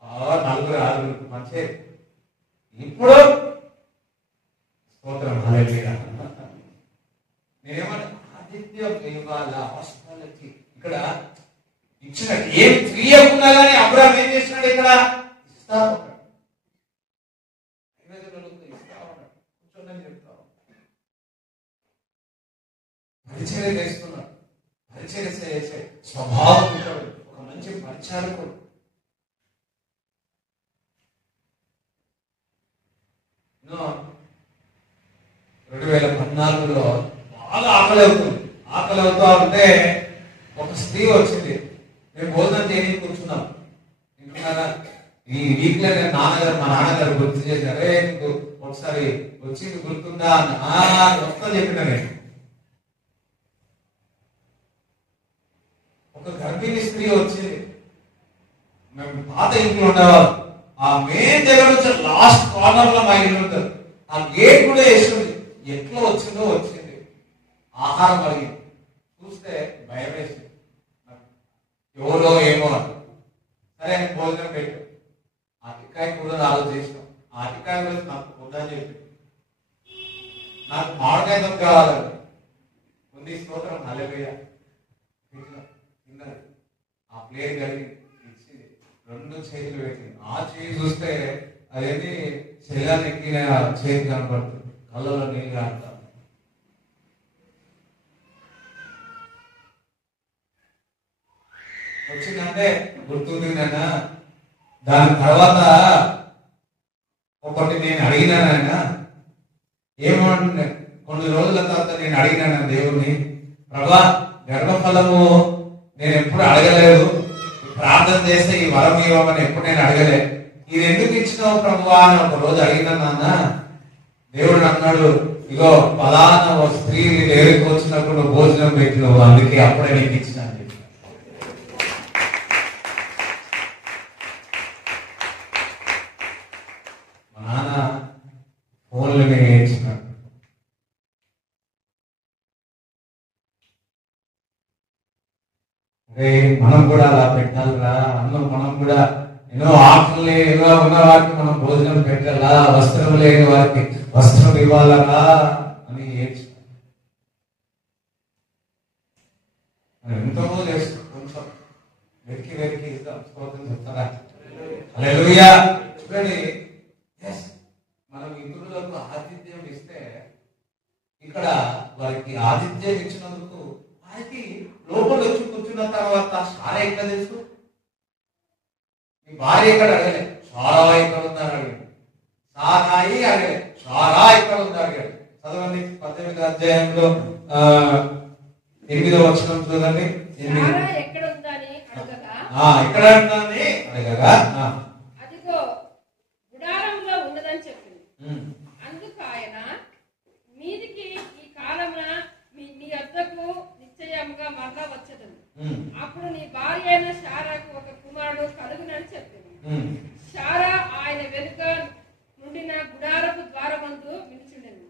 4 6 మంచి పరిచర్య చేస్తున్నాడు, పరిచర్య చేసే స్వభావం ఉంటాడు, ఒక మంచి పరిచారకుడు. ఎన్నో 2014లో బాగా ఆకలి అవుతుంది. ఆకలి అవుతా ఉంటే ఒక స్త్రీ వచ్చింది. మేము భోజనం చేయడానికి కూర్చున్నాం. ఇంటున్నారా, ఈ వీక్ లో మా నాన్నగారు గుర్తు చేశారే, నీకు ఒకసారి వచ్చింది గుర్తుందా అని వస్తా చెప్పిన నేను. ఒక గర్భిణీ స్త్రీ వచ్చింది. మేము పాత ఇంట్లో ఉండేవాళ్ళం. ఆ మెయిన్ దగ్గర నుంచి లాస్ట్ కార్నర్ లో మా ఇల్లు ఉంటుంది. ఆ గేట్ కూడా వేసింది. ఎట్లా వచ్చిందో వచ్చింది. ఆహారం అడిగింది. చూస్తే భయం వేసింది. ఎవరో ఏమో అని. సరే అని భోజనం పెట్టు. అటికాయ కూర ఆలోచించాం. ఆ అటికాయ గురించి నాకు వద్దని చెప్పి, నాకు మామిడికాయ తొక్క కావాలండి. ఉంది స్తోత్రం హల్లెలూయా. తిన్నది. ఆ ప్లేట్ కలిగి ఇచ్చింది. 2 చేతులు పెట్టింది. ఆ చేయి చూస్తే అదేంటి శరీరాన్ని ఎక్కిన చేతి కనపడుతుంది. కళ్ళలో నీళ్ళు కాడతాం. వచ్చిందంటే గుర్తుంది నాయన. దాని తర్వాత ఒకటి నేను అడిగినాను ఆయన. ఏమంటున్నా, కొన్ని రోజుల తర్వాత నేను అడిగినాను దేవుణ్ణి, ప్రభా గర్భఫలము నేను ఎప్పుడు అడగలేదు, ప్రార్థన చేస్తే ఈ వరం ఇవ్వమని ఎప్పుడు నేను అడగలే, ఇది ఎందుకు ఇచ్చినావు ప్రభువా అని ఒక రోజు అడిగినా నాన్న. దేవుడు అన్నాడు, ఇగో పలానా స్త్రీ దగ్గరికి వచ్చినప్పుడు భోజనం పెట్టినావు, అందుకే అప్పుడే నీకు ఇచ్చిన. మా నాన్న ఫోన్లు నేర్చుకున్నాడు. మనం కూడా అలా పెట్టాలరా, మనం కూడా ఎన్నో ఆటలు ఎన్నో ఉన్న వారికి మనం భోజనం పెట్టాలా, వస్త్రం లేని వారికి వస్త్రం ఇవ్వాలరా అని ఏడ్చుకున్నాం. ఎంతో చేస్తాం. కొంచెం వెతికి ఇస్తాం. స్తోత్రం చెప్తారా? హల్లెలూయా. చూడండి, మనం ఇతరులకు ఆతిథ్యం ఇస్తే ఇక్కడ వారికి ఆతిథ్యం ఇచ్చినందుకు వారికి లోపల వచ్చి కూర్చున్న తర్వాత సారా ఎక్కడ తెలుసు? మీ భార్య ఎక్కడ అడగలే, సారా ఎక్కడ ఉందని అడిగాడు. సారాయి అడగలే, సారా ఎక్కడ ఉంది అడిగాడు. చదవండి 18వ అధ్యాయంలో 8వ వచనం చూడండి. ఎక్కడ ఉందని అడగగా, ఎక్కడ ఉందని అడగగా అదిగో గుడారంలో ఉన్నదని చెప్పింది. అందుకు ఆయన, మీదికి ఈ కాలమున నీ వద్దకు నిశ్చయముగా మరలా వచ్చేదని, అప్పుడు నీ భార్య అయిన శారాకు ఒక కుమారుడు కలుగునని చెప్పింది. శారా ఆయన వెనుక నుండిన గుడారపు ద్వారమందు నిలుచుండెను.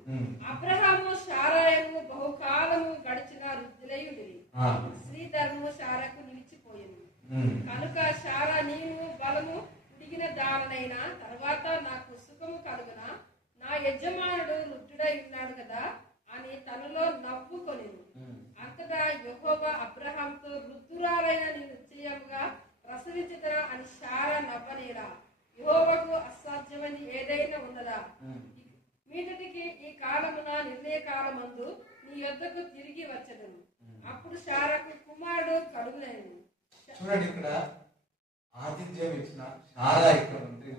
అబ్రహాము శారాయము బహుకాలము గడిచిన వృద్ధులై ఉండిరి. స్త్రీ ధర్మము శారాకు నిలిచిపోయింది. కనుక శారా, నీవు బలము ఉడిగిన దానైన తర్వాత నాకు సుఖము కలుగున, నా యజమానుడు వృద్ధుడై ఉన్నాడు కదా అని తనలో నవ్వుకొనిను. అంతటా యెహోవా అబ్రహాంతో, వృద్ధురాలైన నీ నిశ్చయముగా ప్రసవించుదరా అని శారా నవ్వనేలా, యెహోవాకు అసాధ్యమని ఏదైనా ఉన్నదా? మీదటికి ఈ కాలమున నిర్ణయ కాలమందు నీ యొద్దకు తిరిగి వచ్చెదను. అప్పుడు శారాకు కుమారుడు కలుగులేను. చూడండి, ఇక్కడ ఆతిథ్యం ఇచ్చిన శారా ఇక్కడ ఉంది.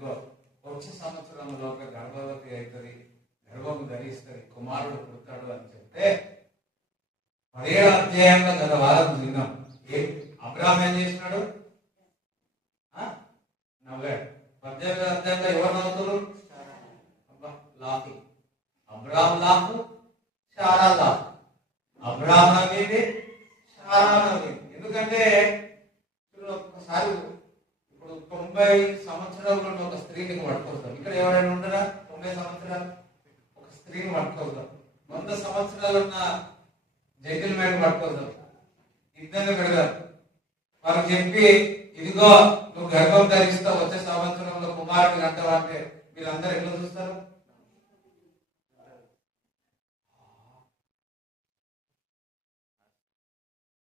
వచ్చే సంవత్సరంలో గర్భవతి అవుతుంది, గర్భము ధరిస్తుంది, కుమారుడు పుడతాడు అని చెప్తే 17వ అధ్యాయంలో గత వారం విన్నాం. అబ్రాహాం ఏం చేసినాడు? నవ్వాడు. 18వ అధ్యాయంలో ఎవరు నవ్వుతారు? లాఫీ. అబ్రాహాం లాఫ్, శారా లాఫ్. అబ్రాహాం నవ్వింది, శారా నవ్వింది. ఎందుకంటే ఒక్కసారి ఇప్పుడు 90 సంవత్సరాలు ఒక స్త్రీని పట్టుకొస్తాం. ఇక్కడ ఎవరైనా ఉండరా? 90 సంవత్సరాలు ఒక స్త్రీని పట్టుకొస్తాం. 100 సంవత్సరాలు ఉన్న జంగిల్ మ్యాన్ పట్టుకొస్తాం. ఇద్దరిని పెడతారు. వారికి చెప్పి, ఇదిగో నువ్వు గర్భం ధరిస్తావు, వచ్చే సంవత్సరంలో కుమారుడు అంటావా అంటే వీళ్ళందరూ ఎట్లా చూస్తారు?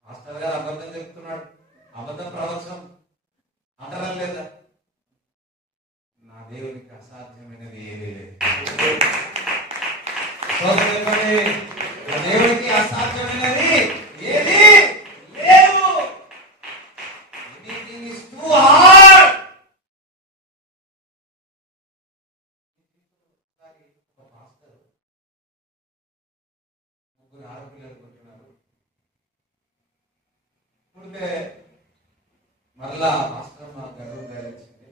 మాస్టర్ గారు అబద్ధం చెప్తున్నాడు, అబద్ధ ప్రవచనం అంటారా లేదా? నా దేవునికి అసాధ్యమైనది ఏదీ లేదు. నా దేవునికి అసాధ్యమైనది ఆడపిల్లలు పుట్టినారు. పుడితే మళ్ళా మాస్టర్ మా గర్వం ధరించింది.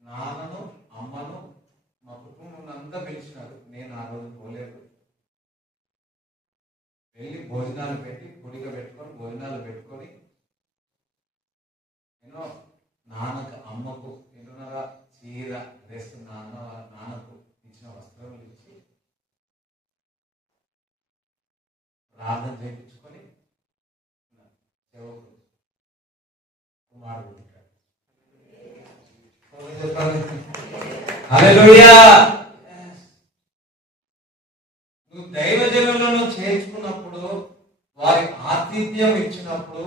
నాన్నను అమ్మను మా కుటుంబం అంతా పిలిచినారు. నేను ఆ రోజు పోలేదు. వెళ్ళి భోజనాలు పెట్టి పుడిక పెట్టుకొని భోజనాలు పెట్టుకొని ఎన్నో నాన్నకు అమ్మకు ఎన్నున్నర చీర డ్రెస్ నాన్నకు ఇచ్చిన వస్త్రములు ఇచ్చి ప్రార్థన చేయించుకొని చెవకు కుమారుడు ఉంటాడు. హల్లెలూయా. నువ్వు దైవజనులను చేర్చుకున్నప్పుడు, వారి ఆతిథ్యం ఇచ్చినప్పుడు,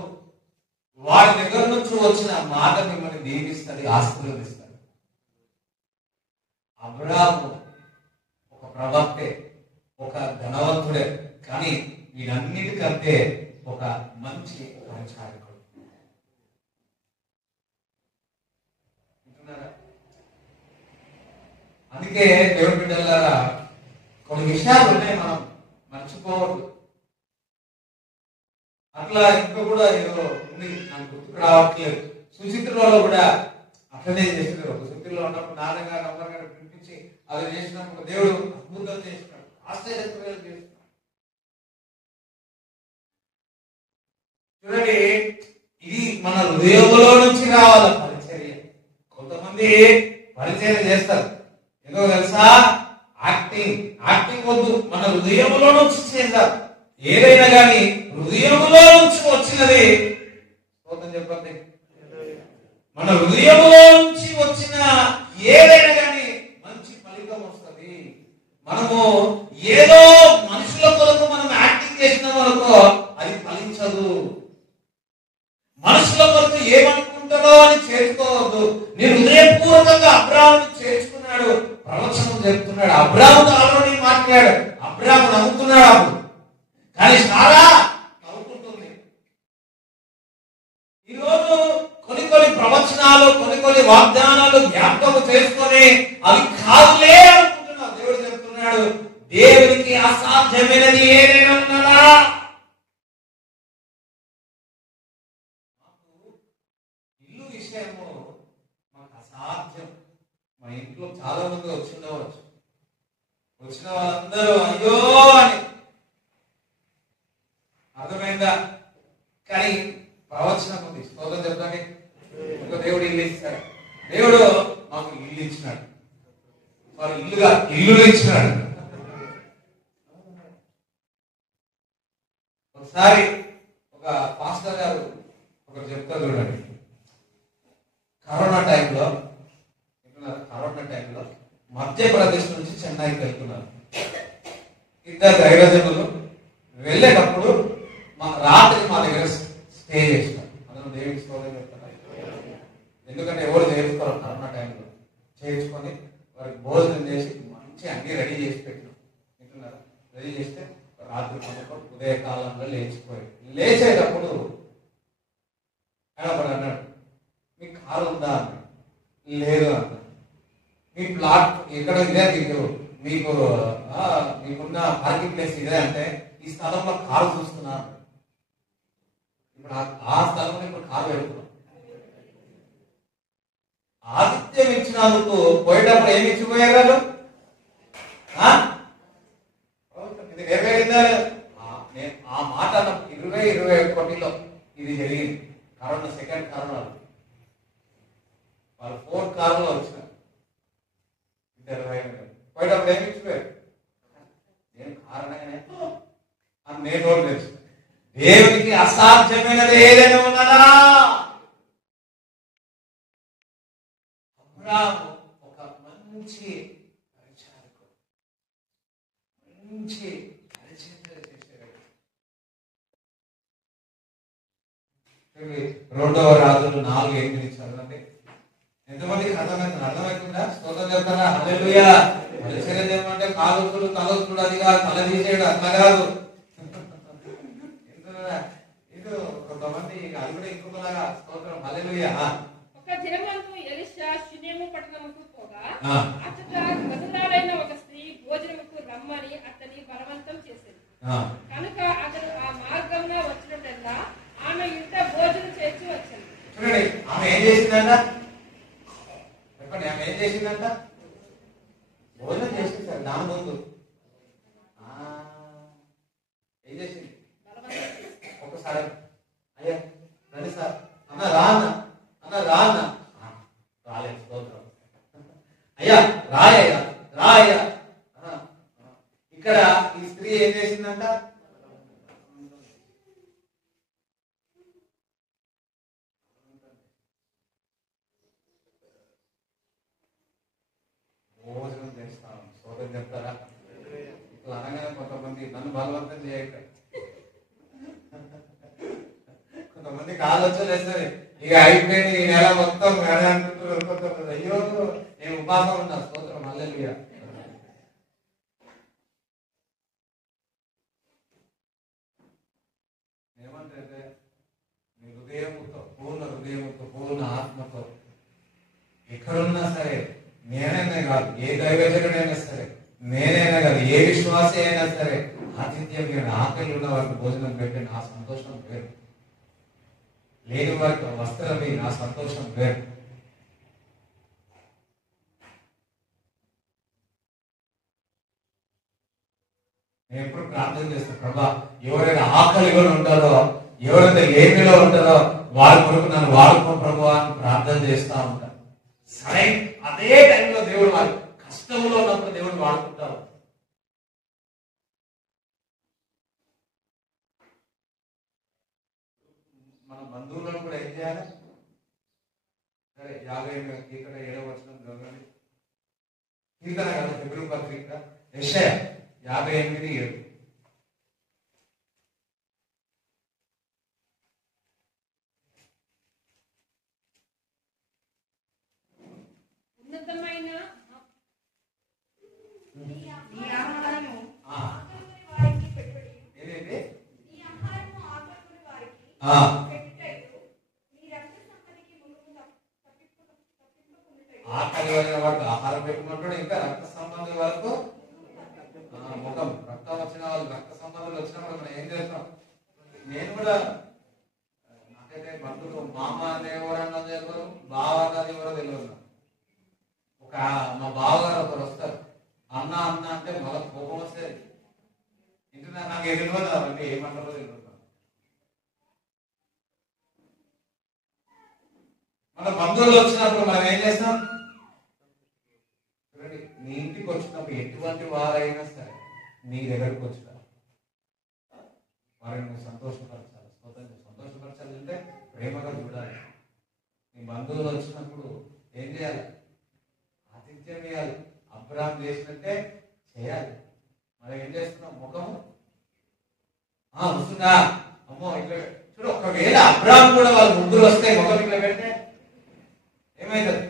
వారి దగ్గర నుంచి వచ్చిన మాట మిమ్మల్ని దీవిస్తుంది, ఆశీర్వదిస్తుంది. అబ్రాహాము ఒక ప్రవక్తే, ఒక ధనవంతుడే, కానీ వీటన్నిటికంటే ఒక మంచి పరిచారకుడు. అందుకే దేవుడి బిడ్డలారా కొన్ని విషయాలు ఉన్నాయి, మనం మర్చిపోవద్దు. అట్లా ఇంకా కూడా ఏదో ఉంది, నాకు గుర్తుకు రావట్లేదు. సుచిత్రలో కూడా అట్లనే చేసినారు. సుచిత్రలో ఉన్నప్పుడు నాన్నగారు అమ్మగారు పిలిపించి అది చేసినప్పుడు దేవుడు అద్భుతం చేసినాడు, ఆశ్చర్యకరాలు చేసినాడు. చూడండి, ఇది మన హృదయంలో నుంచి రావాలి పరిచర్య. కొంతమంది పరిచర్య చేస్తారు, ఎందుకో తెలుసా? యాక్టింగ్ వద్దు, మన హృదయంలో నుంచి చేద్దాం. ఏదైనా కానీ హృదయంలో నుంచి వచ్చినది చెప్పండి. మన హృదయంలో నుంచి వచ్చిన ఏదైనా కానీ మంచి ఫలితం వస్తుంది. మనము ఏదో మనుషుల కొరకు మనం యాక్టింగ్ చేసిన వరకు అది ఫలించదు. మనుషుల కొరకు ఏమనుకుంటారో అని చేర్చుకోవద్దు. నేను హృదయపూర్వకంగా అబ్రాహామును చేర్చుకున్నాడు, ప్రవచనం చెప్తున్నాడు. అబ్రాహాముతో ఆల్రెడీ మాట్లాడాడు, అబ్రాహాము నమ్ముతున్నాడు. అప్పుడు కానీ సారా నవ్వుకుంటుంది. ఈరోజు కొన్ని ప్రవచనాలు, కొన్ని వాగ్దానాలు జ్ఞాపకం చేసుకొని అవి కాదులే అనుకుంటున్నావు. దేవుడు చెప్తున్నాడు, దేవునికి అసాధ్యమైనది ఏదైనా ఉన్నదా? ఇల్లు విషయము మాకు అసాధ్యం. మా ఇంట్లో చాలా మంది వచ్చిండవచ్చు, వచ్చిన వాళ్ళందరూ అయ్యో అని అర్థమైందా? కానీ ప్రవచనం ఉంది. స్తోత్రం చెప్తాను. ఇంకో దేవుడు ఇల్లు ఇస్తాడు. దేవుడు మాకు ఇల్లు ఇచ్చినాడు, వారు ఇల్లు ఇచ్చినాడు. ఒకసారి ఒక పాస్టర్ గారు ఒకరు చెప్తారు, చూడండి. కరోనా టైంలో మధ్యప్రదేశ్ నుంచి చెన్నైకి వెళ్తున్నారు ఇద్దరు దైవజనులు. వెళ్ళేటప్పుడు రాత్రి మా దగ్గర స్టే చేసినారు. అందరూ దేవుడికి స్తోత్రం చెప్తున్నారు. ఎందుకంటే ఎవరు చేరుకోరు కరోనా టైంలో. చేర్చుకొని వారికి భోజనం చేసి మంచి అన్ని రెడీ చేసి పెట్టినాం. వింటున్నారా? రెడీ చేస్తే రాత్రి పదకొండు ఉదయకాలంలో లేచిపోయాడు. లేచేటప్పుడు ఆయన అన్నాడు, మీకు కారు ఉందా అన్నాడు. లేదు అన్నాడు. మీ ప్లాట్ ఎక్కడ ఇదే, మీకున్న పార్కింగ్ ప్లేస్ ఇదే అంటే, ఈ స్థలంలో కారు చూస్తున్నాను. ఇప్పుడు ఆ స్థలంలో ఇప్పుడు కారు వెళ్తున్నాం. ఆతిథ్యం ఇచ్చినందుకు పోయేటప్పుడు ఏమి ఇచ్చిపోయారు? ఇది నెరవేరిందా? ఆ మాట 2021లో ఇది జరిగింది. కరోనా సెకండ్ కరోనా వాళ్ళు 4 కారులో వచ్చినారు. పోయేటప్పుడు ఏమి ఇచ్చిపోయారు? నేను కారణమే అని నేను రోజు తెలుసు. దేవునికి అసాధ్యమైనది ఏదైనా ఉన్నదా? అబ్రాహాము ఒక మంచి పరిచారకుడు, మంచి పరిచర్య చేసేవాడు. 2వ రాజులు 4:8 చదవండి. ఎంతమందికి అర్థమవుతుందా? స్తోత్రం చెప్తారా? హల్లెలూయా. పరిచర్య చేయమంటే కాలుతులు తలొత్తుడు, అది కాదు, తల తీసేయడు, అట్లా కాదు. ఇది కొంతమంది అది కూడా ఇంకొకలాగా. స్తోత్రం, హల్లెలూయా. ఒక దినమందు ఎలీషా షూనేము పట్టణముకు పోగా అచ్చట వధురాలైన ఒక స్త్రీ రమ్మని అతని బలవంతం చేసింది. ఆ, కనుక అతను ఆ మార్గంలో వచ్చినట్టల్లా ఆమె ఇంట భోజనం చేసి వచ్చింది. చూడండి ఆమె ఏం చేసిందంట చెప్పండి. ఆమె ఏం చేసిందంట? భోజనం చేసింది. దాని ముందు ఏం చేసింది? ఒకసారి అయ్యా రండి సార్ అన్న రా అన్న రా అన్న రాలేదు. స్తోత్రం. అయ్యా రాయ్యా రాయ్యా. ఇక్కడ ఈ స్త్రీ ఏం చేసిందంట? భోజనం చేస్తాను. స్తోత్రం చెప్తారా? ఇట్లా అనగానే కొంతమంది నన్ను బలవంతం చేయక కొంతమందికి ఆలోచన వేస్తుంది. ఇక అయిపోయింది ఈ నెల మొత్తం మేడ అనుకుంటారు. అయ్యో నేను ఉపాసం ఉన్నా. స్తోత్రం. హల్లెలూయా. ఏమంటే నీ హృదయముతో పూర్ణ హృదయముతో పూర్ణ ఆత్మతో ఎక్కడున్నా సరే నేనైనా కాదు, ఏ దైవజనుడైనా సరే, నేనైనా కాదు, ఏ విశ్వాసి అయినా సరే ఆతిథ్యం నేను ఆకలి ఉన్న వారికి భోజనం పెట్టి నా సంతోషం వేరు. లేని వారికి వస్త్రం నా సంతోషం వేరు. నేను ఎప్పుడు ప్రార్థన చేస్తాను, ప్రభా ఎవరైనా ఆకలిగా ఉంటారో, ఎవరైతే లేమిలో ఉంటారో వారి కొరకు నన్ను వాడుకో ప్రభు అని ప్రార్థన చేస్తా ఉంటాను. సరే అదే టైంలో దేవుడు వారి కష్టంలో ఉన్నప్పుడు దేవుడు వాడుకుంటారు. మన బంధువులను కూడా ఏం చేయాలి? సరే 50 కీర్తన 7వ వచనం చదవండి. కీర్తన కదా హెబ్రీ పత్రిక యెషయా 58:7. ఉన్నతమైన ఆకలి అయిన వారికి ఆహారం పెట్టుకుంటాడు. ఇంకా రక్త సంబంధుల వరకు ముఖం రక్తం వచ్చిన వాళ్ళు, రక్త సంబంధాలు వచ్చినప్పుడు మనం ఏం చేస్తాం? నేను కూడా నాకైతే బంధువులు మామ అని ఎవరన్నా తెలియదు, బావ అన్నది ఎవరో తెలియదు. ఒక మా బావగారు ఒకరు వస్తారు, అన్న అన్న అంటే మళ్ళీ కోపం వస్తుంది. ఇంటి నాకు ఏం తెలియదు అవన్నీ ఏమంటారో తెలియదు. మన బంధువులు వచ్చినప్పుడు మనం ఏం చేస్తాం? చూడండి, నీ ఇంటికి వచ్చినప్పుడు ఎటువంటి వారైనా సరే నీ దగ్గరకు వచ్చినారు వారిని నువ్వు సంతోషపరచాలి. సంతోషపరచాలి అంటే ప్రేమగా చూడాలి. నీ బంధువులు వచ్చినప్పుడు ఏం చేయాలి? ఆతిథ్యం చేయాలి. అబ్రాహాం చేసినట్టే చేయాలి. మనం ఏం చేస్తున్నాం? ముఖము వస్తుందా? అమ్మో ఇట్లా చూడు. ఒకవేళ అబ్రాహాం కూడా వాళ్ళు ముగ్గురు వస్తే ముఖం ఇట్లా పెడితే ఏమైతుంది?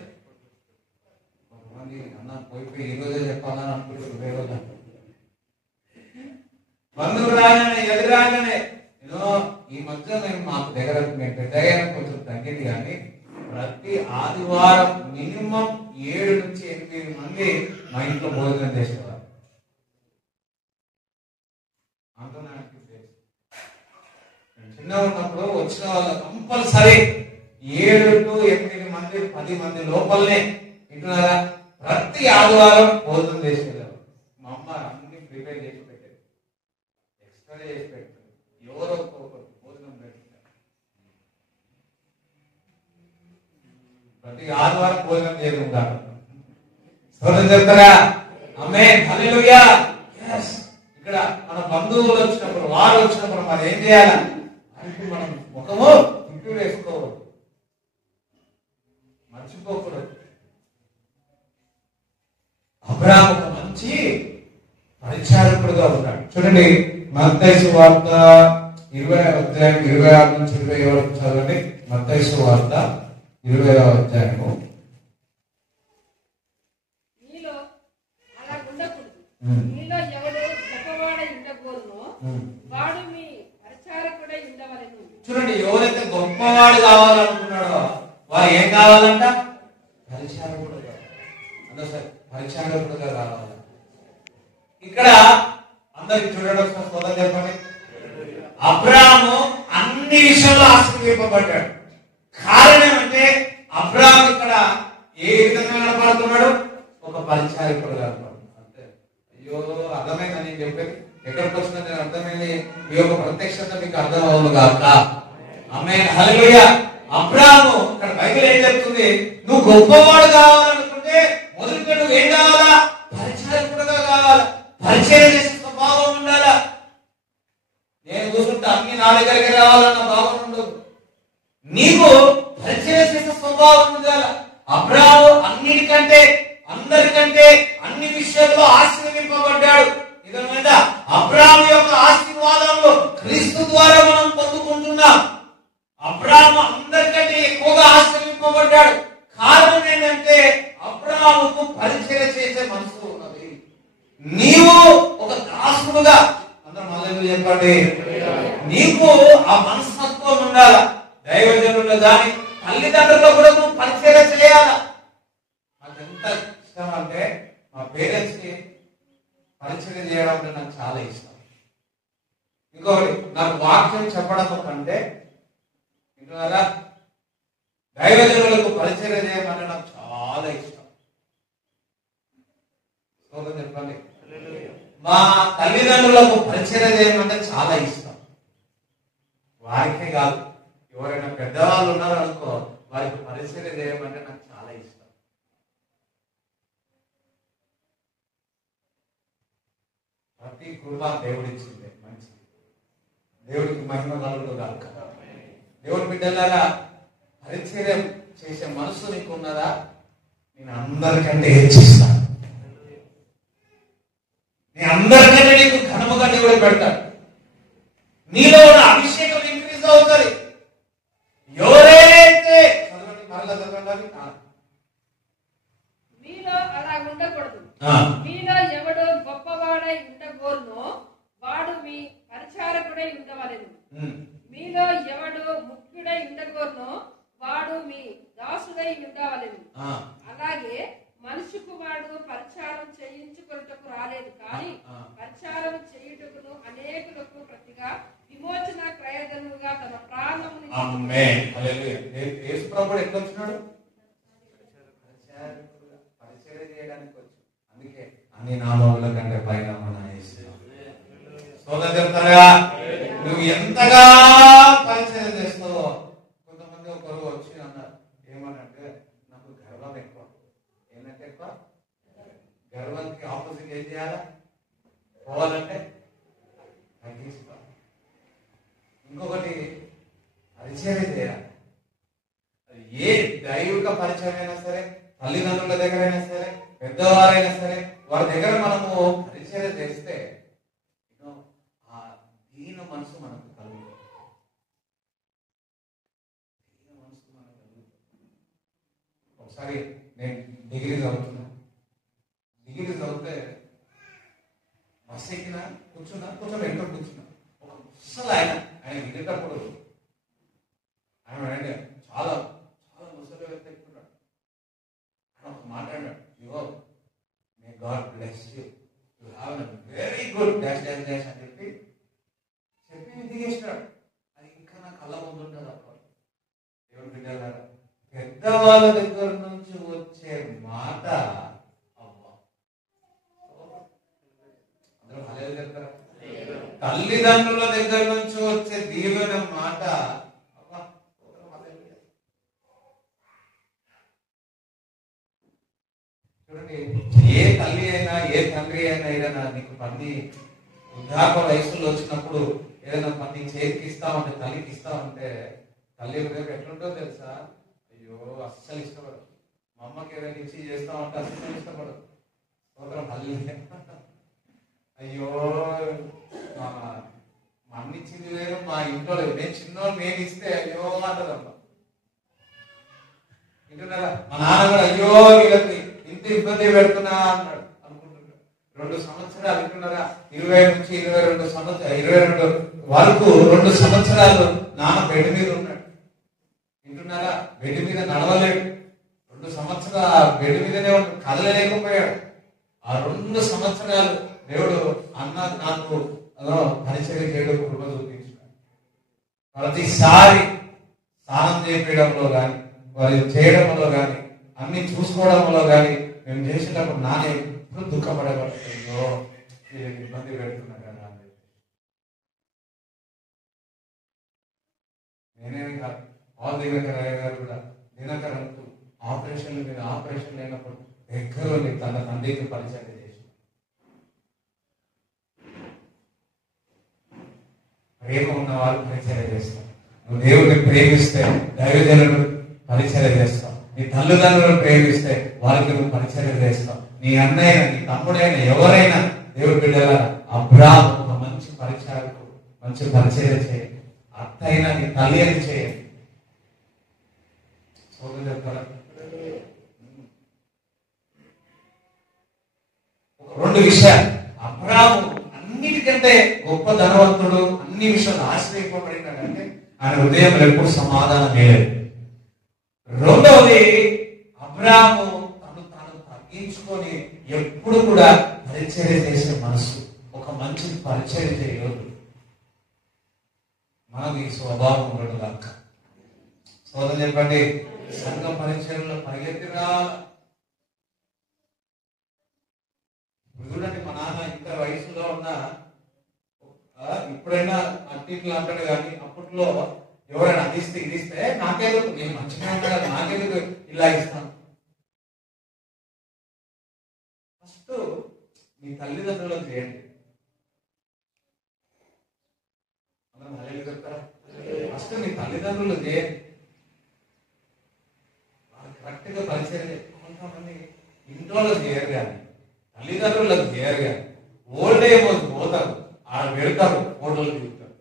కొంతమంది అన్న పోయిపోయి ఈ రోజే చెప్పాలని అనుకుంటారు. వేరే బంధువులు రాగానే ఎదురు రాగానే ఈ మధ్య మేము మాకు దగ్గర మేము పెద్దగా కొంచెం తగ్గింది, కానీ ప్రతి ఆదివారం మినిమం 7 నుంచి 8 మంది మా ఇంట్లో భోజనం చేసేవారు. అంటున్నాను, చిన్నగా ఉన్నప్పుడు వచ్చిన వాళ్ళు కంపల్సరీ 7 to 8 మంది 10 మంది లోపలనే వింటున్నారా? ప్రతి ఆదివారం భోజనం చేసేవారు. మా అమ్మ అన్ని ప్రిపేర్ చేసి పెట్టేది, ఎక్స్ట్రా చేసి పెట్టారు. ఎవరో భోజనం పెట్టారు. ప్రతి ఆదివారం భోజనం చేయడం కాదు. స్తోత్రం చెప్తారా? ఆమేన్, హల్లెలూయా. yes. ఇక్కడ మన బంధువులు వచ్చినప్పుడు, వారు వచ్చినప్పుడు మనం ఏం చేయాలి? అంటే మనం ముఖము తిప్పి వేసుకోవాలి, మర్చిపోకూడదు. అబ్రాహాము ఒక మంచి పరిచారకుడుగా ఉన్నాడు. చూడండి, మత్తయి సువార్త 20వ అధ్యాయం 26 నుంచి 27 వరకు చదవండి. మత్తయి సువార్త 20వ అధ్యాయము. నీలో అలా ఉండకూడదు. నీలో ఎవడు గొప్పవాడై ఉండకూడదు, వాడు మీ పరిచారకుడై ఉండవలెను. చూడండి, ఎవరైతే గొప్పవాడు కావాలనుకున్నాడో వారు ఏం కావాలంట? పరిచారకుడుగా. అందరూ సరే పరిచారకుడుగా కావాలి. ఇక్కడ అందరికి చూడడం సోదరు చెప్పండి. అబ్రాము అన్ని విషయాల్లో ఆశీర్వదింపబడ్డాడు. కారణం అంటే అబ్రాము ఇక్కడ ఏ విధంగా కనపడుతున్నాడు? ఒక పరిచారకుడుగా కనపడుతున్నాడు. అంటే అయ్యో అర్థమైందని నేను చెప్పేది. ఎక్కడికి వచ్చినా నేను అర్థమైంది. ఈ యొక్క ప్రత్యక్షత మీకు అర్థం అవును కాక. ఆమేన్, హల్లెలూయా. అబ్రాము ఇక్కడ బైబిల్ ఏం చెప్తుంది? నువ్వు గొప్పవాడు కావాలనుకుంటే మొదలుగా నువ్వు ఏం కావాలా? పరిచారకుడుగా కావాలా, పరిచయం చేసే స్వభావం ఉండాలా. నేను చూసుకుంటే అన్ని నా దగ్గరికి రావాలన్న భావం ఉండదు. నీకు పరిచయం చేసే స్వభావం ఉండాలా. అబ్రాము అన్నిటికంటే అందరికంటే అన్ని విషయాల్లో ఆశీర్వదింపబడ్డాడు. నిజమేనా? అబ్రాము యొక్క ఆశీర్వాదంలో క్రీస్తు ద్వారా మనం పొందుకుంటున్నాం. అబ్రాము అందరికంటే ఎక్కువగా ఆశీర్వదింపబడ్డాడు. కారణం ఏంటంటే అబ్రాముకు పరిచయం చేసే మనసు ఉన్నది. నీవు ఒక దాసుడుగా, అందరూ మళ్ళీ చెప్పండి, నీకు ఆ మనస్తత్వం ఉండాల. దైవజనులు కానీ తల్లిదండ్రులు కూడా నువ్వు పరిచయం చేయాల. నాకు ఎంత ఇష్టం అంటే మా పేరెంట్స్ కి పరిచయం చేయడం అంటే నాకు చాలా ఇష్టం. ఇంకొకటి, నాకు వాక్యం చెప్పడం కంటే ఇంటున్నారా, దైవజనులకు పరిచయం చేయమంటే నాకు చాలా ఇష్టం. చెప్పండి. మా తల్లిదండ్రులకు పరిచయం చేయమంటే చాలా ఇష్టం. వారికే కాదు, ఎవరైనా పెద్దవాళ్ళు ఉన్నారు అనుకో, వారికి పరిచయం చేయమంటే నాకు చాలా ఇష్టం. ప్రతి కృప దేవుడిచ్చింది, మంచిది. దేవుడికి మహిమ కలుగును గాక. దేవుడి బిడ్డలారా, పరిచయం చేసే మనసు నీకు ఉన్నదా? నేను అందరికంటే హెచ్చిస్తాను. నీ అందరికంటే నీకు ఘనముగా దేవుడు పెడతాడు. నీలో ఉన్న అభిషేకం ఇంక్రీజ్ అవుతుంది. ఎవరైతే మీలో అలా ఉండకూడదు. మీలో ఎవడో గొప్పవాడై ఉండగోరునో వాడు మీ పరిచారకుడై ఉండవలెను. మీలో ఎవడో ముఖ్యుడై ఉండగోరునో వాడు మీ దాసుడై ఉండవలెను. అలాగే మనిషి కుమారుడు పరిచారం చేయించుకొనుటకు రాలేదు, కానీ పరిచారం చేయుటకును అనేకులకు ప్రతిగా విమోచన క్రయధనముగా తన ప్రాణమును యేసు ప్రభువు ఎట్లా వచ్చినాడు? పరిచయం చేయడానికి వచ్చు. అందుకే అన్ని నామముల కంటే పైన సోదరు చెప్తారా, నువ్వు ఎంతగా పరిచయం చేస్తావో. కొంతమంది ఒకరు వచ్చి అన్నారు, ఏమనంటే నాకు గర్వం ఎక్కువ. ఏంటంటే ఎక్కువ గర్వానికి ఆపోజిట్ ఏం చేయాలా? పోవాలంటే తగ్గించుకోవాలి. ఇంకొకటి పరిచయం చేయాలి. ఏ దైవిక పరిచయం అయినా సరే, తల్లిదండ్రుల దగ్గర అయినా సరే, పెద్దవారైనా సరే, వారి దగ్గర మనము పరిచయం చేస్తే ఆ దీన మనసు మనకు కలుగుతుంది. దీన మనసు మనకు కలుగుతుంది. ఒకసారి నేను డిగ్రీ చదువుతున్నా. డిగ్రీ చదివితే బస్ ఎక్కినా కూర్చున్నా ఎంతో కూర్చున్నా. ఒక ముసలు ఆయన దిగేటప్పుడు ఆయన చాలా చాలా ముసలి వ్యక్తి ఎక్కుతున్నాడు. ఆయన ఒక మాట్లాడాడు, యో may God bless you, you have a very good dash dash dash అని చెప్పి దిగేసినాడు. అది ఇంకా నా కళ్ళ ముందు ఉంటుంది. అప్పుడు దేవుడి బిడ్డలారా, పెద్దవాళ్ళ దగ్గర నుంచి వచ్చే మాట తల్లిదండ్రుల దగ్గర నుంచి వచ్చే దీవెన మాట చూడండి. ఏ తల్లి అయినా ఏ తండ్రి అయినా ఏదైనా నీకు పని వృద్ధాప్య వయసులో వచ్చినప్పుడు ఏదైనా పని చేతికి ఇస్తామంటే, తల్లికి ఇస్తామంటే, తల్లి రేపు ఎట్లుంటుందో తెలుసా? అయ్యో అస్సలు ఇష్టపడదు. మా అమ్మకి ఏదైనా ఇచ్చి చేస్తామంటే అస్సలు ఇష్టపడదు. మళ్ళీ అయ్యో మా అమ్మ ఇచ్చింది వేరు, మా ఇంట్లో లేదు. నేను చిన్నోళ్ళు నేను ఇస్తే అయ్యో అంటదమ్మా. వింటున్నారా? మా నాన్న కూడా అయ్యో వీళ్ళకి ఇంత ఇబ్బంది పెడుతున్నా అన్నాడు అనుకుంటున్నాడు. 2 సంవత్సరాలు వింటున్నారా? 20 నుంచి 22 సంవత్సరాలు 22 వరకు 2 సంవత్సరాలు నాన్న బెడ్ మీద ఉన్నాడు. వింటున్నారా? బెడ్ మీద నడవలేడు. 2 సంవత్సరాలు బెడ్ మీదనే ఉన్నాడు, కదలలేకపోయాడు. ఆ 2 సంవత్సరాలు దేవుడు అన్న నాకు పరిచర్య చేయడం కృప చూపించాడు. ప్రతిసారి స్నానం చేయించడంలో కానీ వారి చేయడంలో కానీ అన్ని చూసుకోవడంలో కానీ మేము చేసేటప్పుడు నానే ఎప్పుడు దుఃఖపడబడుతుందో వీళ్ళకి ఇబ్బంది పెడుతున్నా కదా అని చెప్పి. నేనేమి కాదు, వాళ్ళ దినకర్ గారు కూడా దినకర్ అంటూ ఆపరేషన్ మీద ఆపరేషన్ అయినప్పుడు దగ్గరలో తన తండ్రికి పరిచయం చేసి ప్రేమ ఉన్న వాళ్ళు పరిచయం చేస్తాం. నువ్వు దేవుడిని ప్రేమిస్తే దైవజనుడు పరిచయం చేస్తావు. నీ తల్లిదండ్రులను ప్రేమిస్తే వాళ్ళకి నువ్వు పరిచయం చేస్తావు. నీ అన్నయ్య నీ తమ్ముడైనా ఎవరైనా దేవుడి బిడ్డల అబ్రాహాం ఒక మంచి పరిచయాలకు మంచి పరిచయం చేయండి. అత్త అయినా నీ తల్లి అని చేయండి. చెప్తారా? రెండు విషయాలు. అబ్రాహాము అన్నిటికంటే గొప్ప ధనవంతుడు, అన్ని విషయాలు ఆశ్రయింపబడినాడంటే ఆయన హృదయంలో ఎప్పుడు సమాధానం లేదు. రెండవది, అబ్రాహాము తను తగ్గించుకొని ఎప్పుడు కూడా పరిచర్య చేసే మనసు, ఒక మంచి పరిచర్య చేయదు. మనకి ఈ స్వభావం ఉండదు దాక. సోదరు చెప్పండి, సంఘ పరిచర్యలో పరిగెత్తిరా. చూడండి, మా నాన్న ఇంత వయసులో ఉన్న ఇప్పుడైనా అట్టిట్లు అంటాడు కానీ అప్పట్లో ఎవరైనా అందిస్తే ఇదిస్తే నాకేదో నేను మంచిగా ఉంటాడు, నాకేదో ఇలా ఇస్తాను. ఫస్ట్ మీ తల్లిదండ్రులకు చేయండి. అందరం హల్లెలూయా చెప్తారా? ఫస్ట్ మీ తల్లిదండ్రులు చేయండి. వాళ్ళు కరెక్ట్ గా పరిచయం. కొంతమంది ఇంట్లో చేయరు కానీ తల్లిదండ్రులకు చేయరు కానీ ఓల్డ్ ఏమో పోతారు, ఆడ పెడతారు, ఫోటోలు దిగుతారు.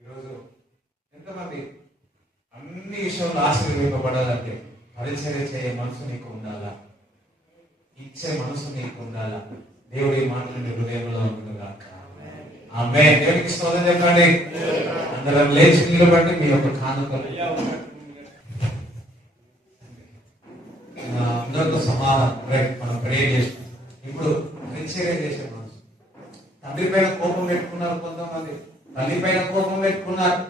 ఈరోజు ఎంతమంది అన్ని విషయంలో ఆశీర్వదింపబడాలంటే పరిచర్య చేయ మనసు నీకు ఉండాలా, ఇచ్చే మనసు నీకు ఉండాలా. దేవుడి మాటలు నీ హృదయంలో ఉంటుందిగాక. ఆమేన్. దేవునికి స్తోత్రం చెప్పండి. అందరం లేచి నిలబడి మీ యొక్క కానుకలు అందరితో సమాధానం మనం ప్రే చేస్తాం. ఇప్పుడు పరిచర్య చేసే మనసు. తండ్రి పైన కోపం పెట్టుకున్నారు కొంతమంది, తల్లి పైన కోపం పెట్టుకున్నారు,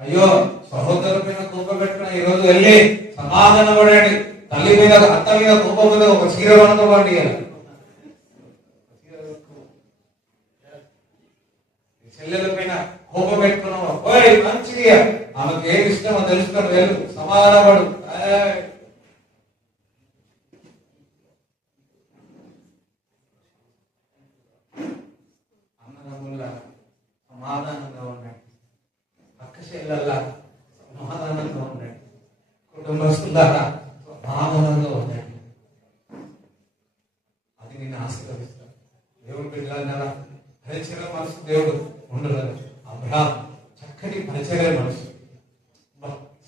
అయ్యో సహోదరుల పైన కోపం పెట్టుకున్నారు. ఈ రోజు వెళ్ళి సమాధానం పడండి. తల్లి మీద అత్త మీద కోపం మీద ఒక చీర వనకబండి. చెల్లెల పైన కోపం పెట్టుకున్నావా, పోయి మంచిగా ఆమెకు ఏమి ఇష్టమో తెలుసుకొని వెళ్ళు, సమాధానపడు. అన్నదమ్ముల్లా సమాధానంగా ఉండండి, అక్క చెల్లెల్లా సమాధానంగా ఉండండి, కుటుంబస్తులారా సమాధానంగా ఉండండి. అది నిన్ను ఆశీర్వదిస్తాడు. దేవుడు బిడ్డలన్నారా పరిచర్య మనసు దేవుడు ఉండదు. అబ్రాహాం చక్కటి పరిచర్య మనసు,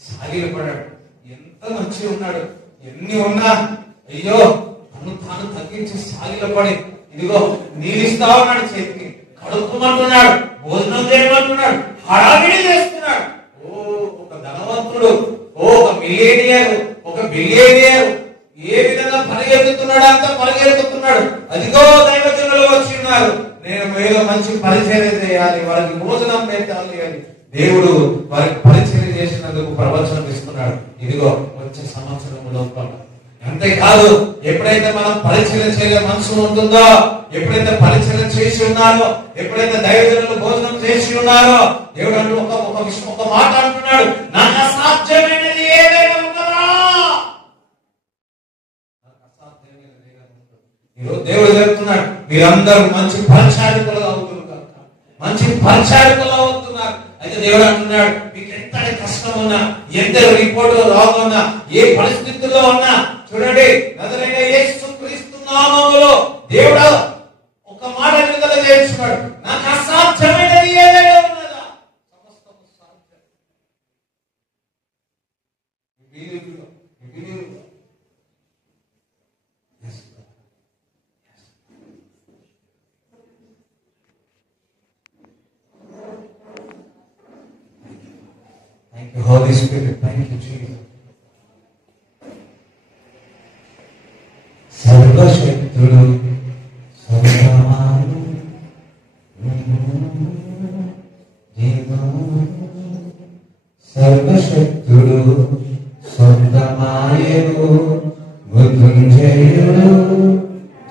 సాగిలపడాడు. ఎంత మంచిగా ఉన్నాడు. ఎన్ని ఉన్నా అయ్యో తాను తగ్గించి సాగిలపడి ఇదిగో నీళ్ళిస్తా ఉన్నాడు, చేతికి కడుక్కోమంటున్నాడు, భోజనం చేయమంటున్నాడు, హడావిడి చేస్తున్నాడు. ఓ ఒక ధనవంతుడు, ఒక మిలియనియర్, ఒక బిలియనియర్ ఏ విధంగా పరిగెత్తుతున్నాడు, అంతా పరిగెత్తుతున్నాడు. అదిగో దైవజనులు వచ్చి ఉన్నారు, నేను ఏదో మంచి పరిచర్య చేయాలి, వారికి భోజనం పెట్టాలి అని దేవుడు వారికి పరిచర్య చేసినందుకు ప్రవచనం ఇస్తున్నాడు. ఇదిగో వచ్చే సంవత్సరం లోపల. అంతేకాదు, ఎప్పుడైతే మనం పరిచర్య చేయలే మనసు ఉంటుందో, ఎప్పుడైతే పరిచర్య చేసి ఉన్నారో, ఎప్పుడైతే దైవజనులు భోజనం చేసి ఉన్నారో, దేవుడు ఒక మాట అంటున్నాడు, నాకు అసాధ్యమైనది ఏదైనా ఉన్నదా? ఈరోజు దేవుడు చెప్తున్నాడు, మీరందరూ మంచి పరిచారకులు అవుతున్నారు, మంచి పరిచారకులు అవుతున్నారు. అయితే దేవుడు అంటున్నాడు, మీకు ఎంతటి కష్టం ఉన్నా, ఎంత రిపోర్ట్ రాకున్నా, ఏ పరిస్థితుల్లో ఉన్నా, చూడండి నజరేయుడైన యేసు క్రీస్తు నామములో దేవుడు ఒక మాట విడుదల చేస్తున్నాడు, నాకు అసాధ్యమైనది ఏదైనా ఉన్నదా? సమస్తము సాధ్యం. Holy Spirit, thank you, Jesus. సర్వశక్తుడు సర్వమాను సర్వశక్తుడు సొంతమాయను మృత్యుంజయుడు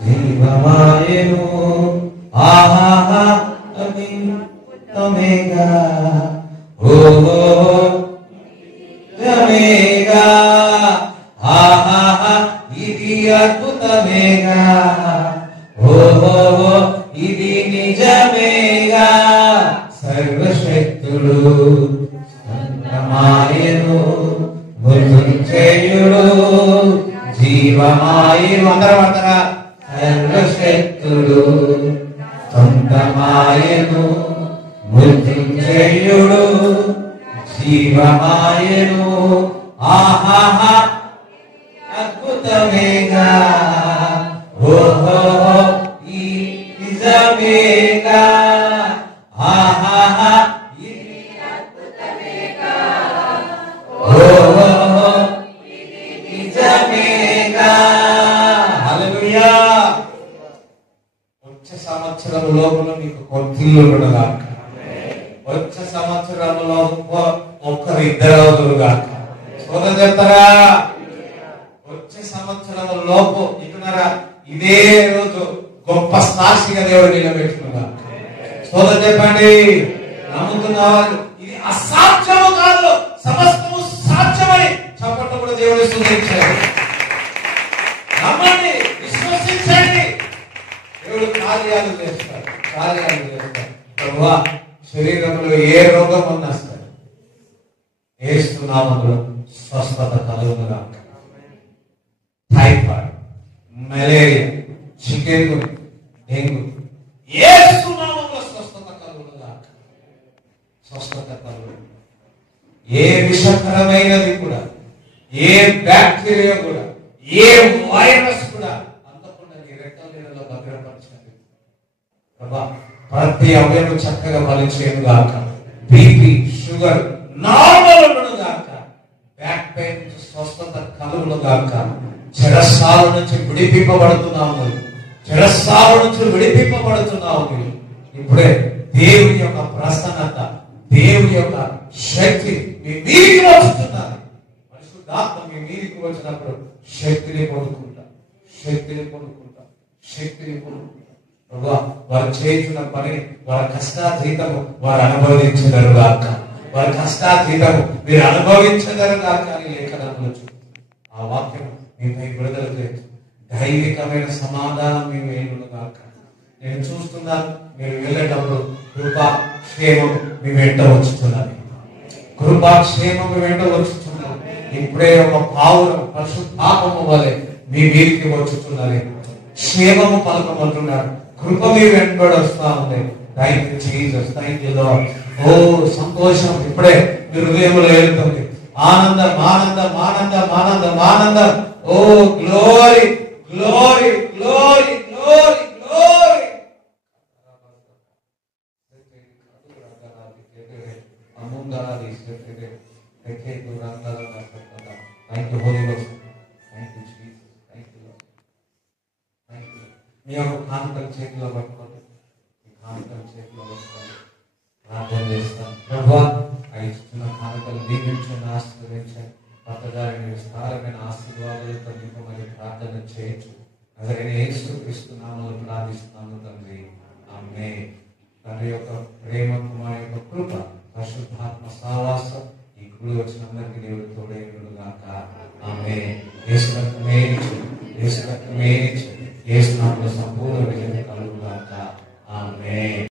జీవమాయను ఆహా అమితమేగా ఓహో తమేగా ఆహా ఇది అద్భుతమేగా ఓహో ఇది నిజమేగా సర్వశక్తుడు సొంతమాయను మృత్యుంజయుడు జీవమాయను అందరం అంటారా సర్వశక్తుడు సొంతమాయను మృత్యుంజయుడు జీవమాయను ఆహా అద్భుతమేగా ఓహో ఈ నిజమేగా ఆహా ఇది అద్భుతమేగా ఓహో ఇది నిజమేగా హల్లెలూయా. వచ్చే సంవత్సరం లోపల మీకు కొద్దిల్లు ఉండగాక, వచ్చే సంవత్సరంలో ఒక్కరు ఇద్దరు గాక. సోదరు చెప్తారా? వచ్చే సంవత్సరం లోపు ఇటున్నారా ఇదే రోజు గొప్ప సాక్షిగా దేవుడు నిలబెట్టుకున్నా. సోదరు చెప్పండి, నమ్ముతున్నారు ఇది అసాధ్యము కాదు, సమస్తము సాధ్యమని చెప్పట్టు కూడా దేవుడు సూచించాడు. నమ్మండి, విశ్వసించండి, దేవుడు కార్యాలు చేస్తాడు, కార్యాలు చేస్తాడు. ప్రభువా, శరీరంలో ఏ రోగం ఉన్నా సరే యేసు నామములో స్వస్థత కలుగునుగాక. టైఫాయిడ్, మలేరియా, చికెన్ గుని, డెంగ్యూ యేసు నామములో స్వస్థత కలుగునుగాక. స్వస్థత కలుగు. ఏ విషకరమైనది కూడా, ఏ బ్యాక్టీరియా కూడా, ఏ వైరస్ కూడా అందకుండా నీ రెక్కల నీళ్ళలో భద్రపరచండి ప్రభా. ప్రతి అవయవం చక్కగా ఫలించేను గాక. బీపీ, షుగర్ నార్మల్ ఉండను గాక. బ్యాక్ పెయిన్ నుంచి స్వస్థత కలుగును గాక. చెరసాల నుంచి విడిపింపబడుతున్నావు, చెరసాల నుంచి విడిపింపబడుతున్నావు. ఇప్పుడే దేవుని యొక్క ప్రసన్నత, దేవుని యొక్క శక్తి మీ మీదికి వస్తున్నది. పరిశుద్ధాత్మ మీ మీదికి వచ్చినప్పుడు శక్తిని పొందుకుంటా, శక్తిని పొందుకుంటా, శక్తిని పొందుకుంటా. వారు చేస్తున్న పని, వారి కష్టాతీతము వారు అనుభవించదరు గాక. వారి కష్టాతీతము మీరు అనుభవించదరు గాక అని లేఖనంలో ఆ వాక్యం మీపై విడుదల చేసి దైవికమైన సమాధానం మీ వేలును గాక. నేను చూస్తున్నాను, మీరు వెళ్ళేటప్పుడు కృపాక్షేమం మీ వెంట వచ్చుతున్నది, కృపాక్షేమం మీ వెంట వచ్చుతున్నది. ఇప్పుడే ఒక పావురం పరిశుద్ధాత్మ వలె మీ వీరికి వచ్చుతున్నది. క్షేమము పలకమంటున్నాడు, కృప మీ వెంబడి వస్తా ఉంది. Thank you Jesus, thank you Lord. ఓ సంతోషం ఇప్పుడే మీ హృదయంలో వెళ్తుంది. ఆనందం, ఆనందం, ఆనందం, ఆనందం, ఆనందం. ఓ glory, glory, glory, glory, glory. Thank you Holy Ghost, thank you Jesus, thank you Lord. మీ యొక్క కానుకలు చేతిలో పట్టుకోండి, మీ కానుకలు చేతిలో పట్టుకోండి. ప్రార్థన చేస్తాను. ప్రభువా, ఇస్తున్న కానుకలు దీవించండి, ఆశీర్వదించండి. పట్టదారిని విస్తారమైన ఆశీర్వాదాలతో మీకు మరి ప్రార్థన చేయొచ్చు. అదే యేసుక్రీస్తు నామములో ప్రార్థిస్తున్నాను తండ్రి, ఆమేన్. తండ్రి యొక్క ప్రేమ, కుమారుని యొక్క కృప, పరిశుద్ధాత్మ సహవాసం ఈ కూడి వచ్చిన అందరికీ దేవుడు తోడేయుడు గాక. ఆమేన్. యేసు రక్తమే ఇచ్చింది, యేసు రక్తమే ఇచ్చింది, యేసు నామములో సంపూర్ణ విజయం కలుగుగాక. ఆమేన్.